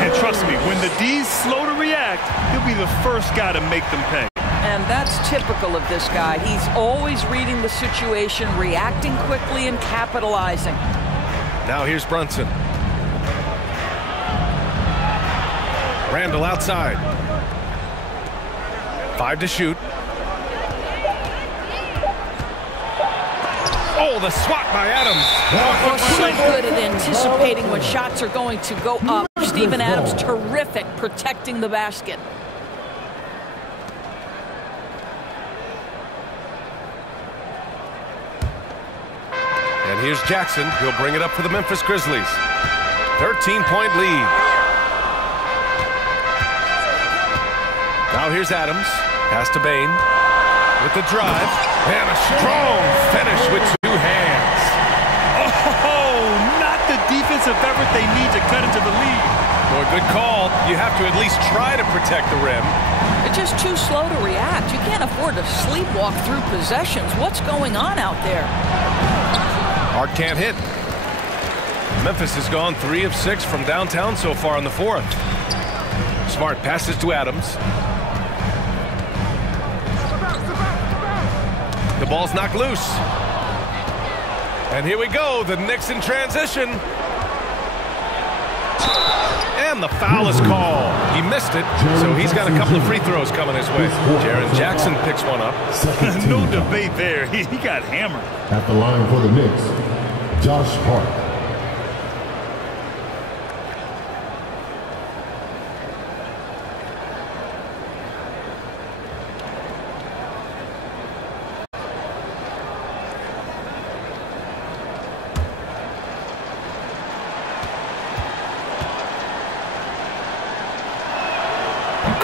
And trust me, when the D's slow to react, he'll be the first guy to make them pay. And that's typical of this guy. He's always reading the situation, reacting quickly, and capitalizing. Now here's Brunson. Randall outside. 5 to shoot. Oh, the swat by Adams. Well, so good at anticipating when shots are going to go up. Steven Adams, terrific protecting the basket. And here's Jackson. He'll bring it up for the Memphis Grizzlies. 13-point lead. Now here's Adams. Pass to Bain. With the drive. And a strong finish with two hands. Oh, not the defensive effort they need to cut into the lead. Boy, good call. You have to at least try to protect the rim. They're just too slow to react. You can't afford to sleepwalk through possessions. What's going on out there? Hart can't hit. Memphis has gone 3 of 6 from downtown so far in the fourth. Smart passes to Adams. The ball's knocked loose. And here we go. The Knicks in transition. And the foul is called. He missed it, so he's got a couple of free throws coming his way. Jaren Jackson picks one up. No debate there. He got hammered. At the line for the Knicks, Josh Hart.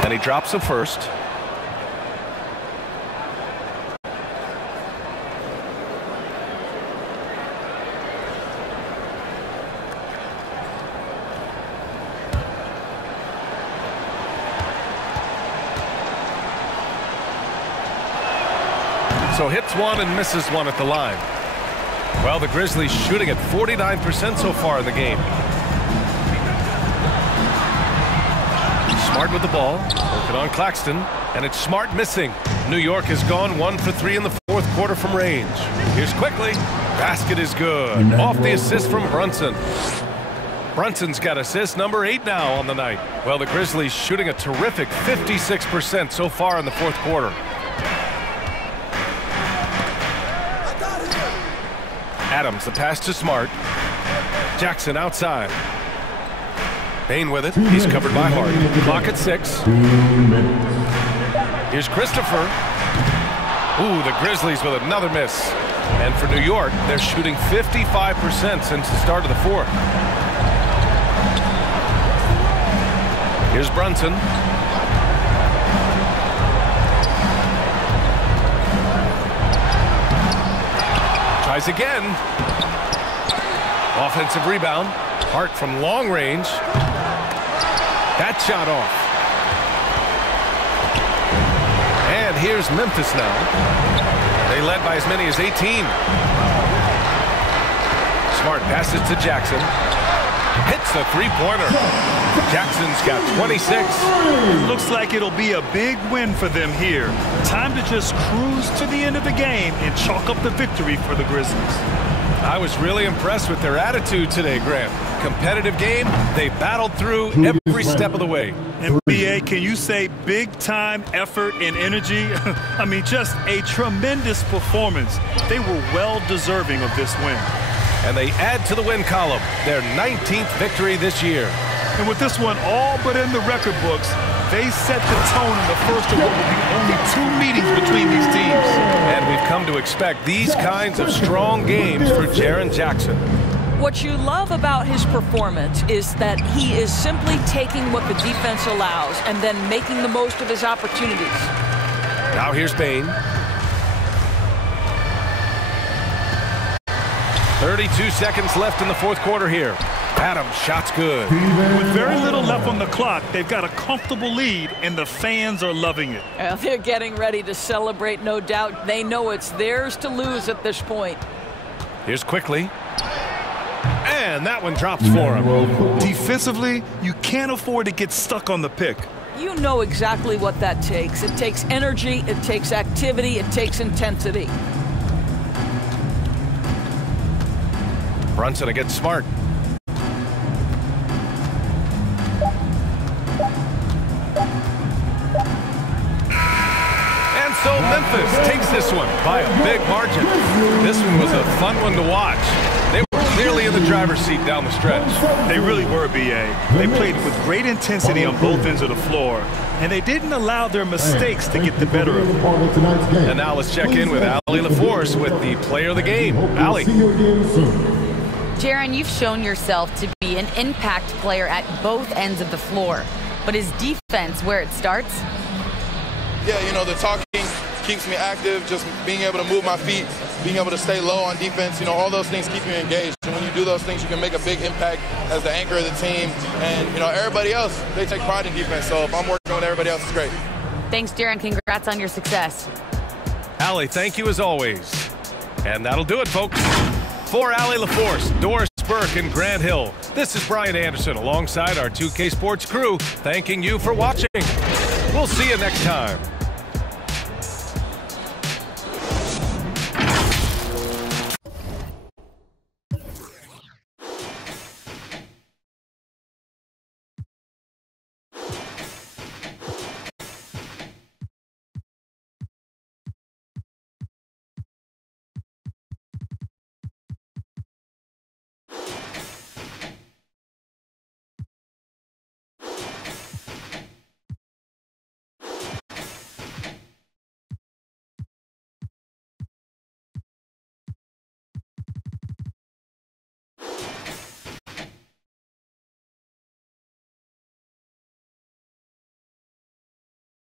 And he drops the first. So hits one and misses one at the line. Well, the Grizzlies shooting at 49% so far in the game. Smart with the ball, working on Claxton, and it's Smart missing. New York has gone 1 for 3 in the fourth quarter from range. Here's quickly. Basket is good. Off the assist from Brunson. Brunson's got assist number 8 now on the night. Well, the Grizzlies shooting a terrific 56% so far in the fourth quarter. Adams, the pass to Smart. Jackson outside. Bain with it. He's covered by Hart. Clock at 6. Here's Christopher. Ooh, the Grizzlies with another miss. And for New York, they're shooting 55% since the start of the fourth. Here's Brunson. Tries again. Offensive rebound. Hart from long range. That shot off. And here's Memphis now. They led by as many as 18. Smart passes to Jackson. Hits the three-pointer. Jackson's got 26. Looks like it'll be a big win for them here. Time to just cruise to the end of the game and chalk up the victory for the Grizzlies. I was really impressed with their attitude today, Grant. Competitive game. They battled through every step of the way. NBA, can you say big-time effort and energy? I mean, just a tremendous performance. They were well-deserving of this win. And they add to the win column, their 19th victory this year. And with this one all but in the record books, they set the tone in the first of what will be only 2 meetings between these teams. And we've come to expect these kinds of strong games for Jaren Jackson. What you love about his performance is that he is simply taking what the defense allows and then making the most of his opportunities. Now here's Bain. 32 seconds left in the fourth quarter here. Adams, shot's good. With very little left on the clock, they've got a comfortable lead, and the fans are loving it. Well, they're getting ready to celebrate, no doubt. They know it's theirs to lose at this point. Here's quickly. And that one drops for him. Defensively, you can't afford to get stuck on the pick. You know exactly what that takes. It takes energy, it takes activity, it takes intensity. Brunson against Smart. And So Memphis takes this one by a big margin. This one was a fun one to watch. They were clearly in the driver's seat down the stretch. They really were, B.A. They played with great intensity on both ends of the floor, and they didn't allow their mistakes to get the better of them. And now let's check in with Allie LaForce with the player of the game. Allie. Jaron, you've shown yourself to be an impact player at both ends of the floor. But is defense where it starts? Yeah, you know, the talking keeps me active, just being able to move my feet, being able to stay low on defense, you know, all those things keep you engaged. And when you do those things, you can make a big impact as the anchor of the team. And, you know, everybody else, they take pride in defense. So if I'm working with everybody else, it's great. Thanks, Jaron. Congrats on your success. Allie, thank you as always. And that'll do it, folks. For Allie LaForce, Doris Burke, and Grant Hill, this is Brian Anderson alongside our 2K Sports crew, thanking you for watching. We'll see you next time.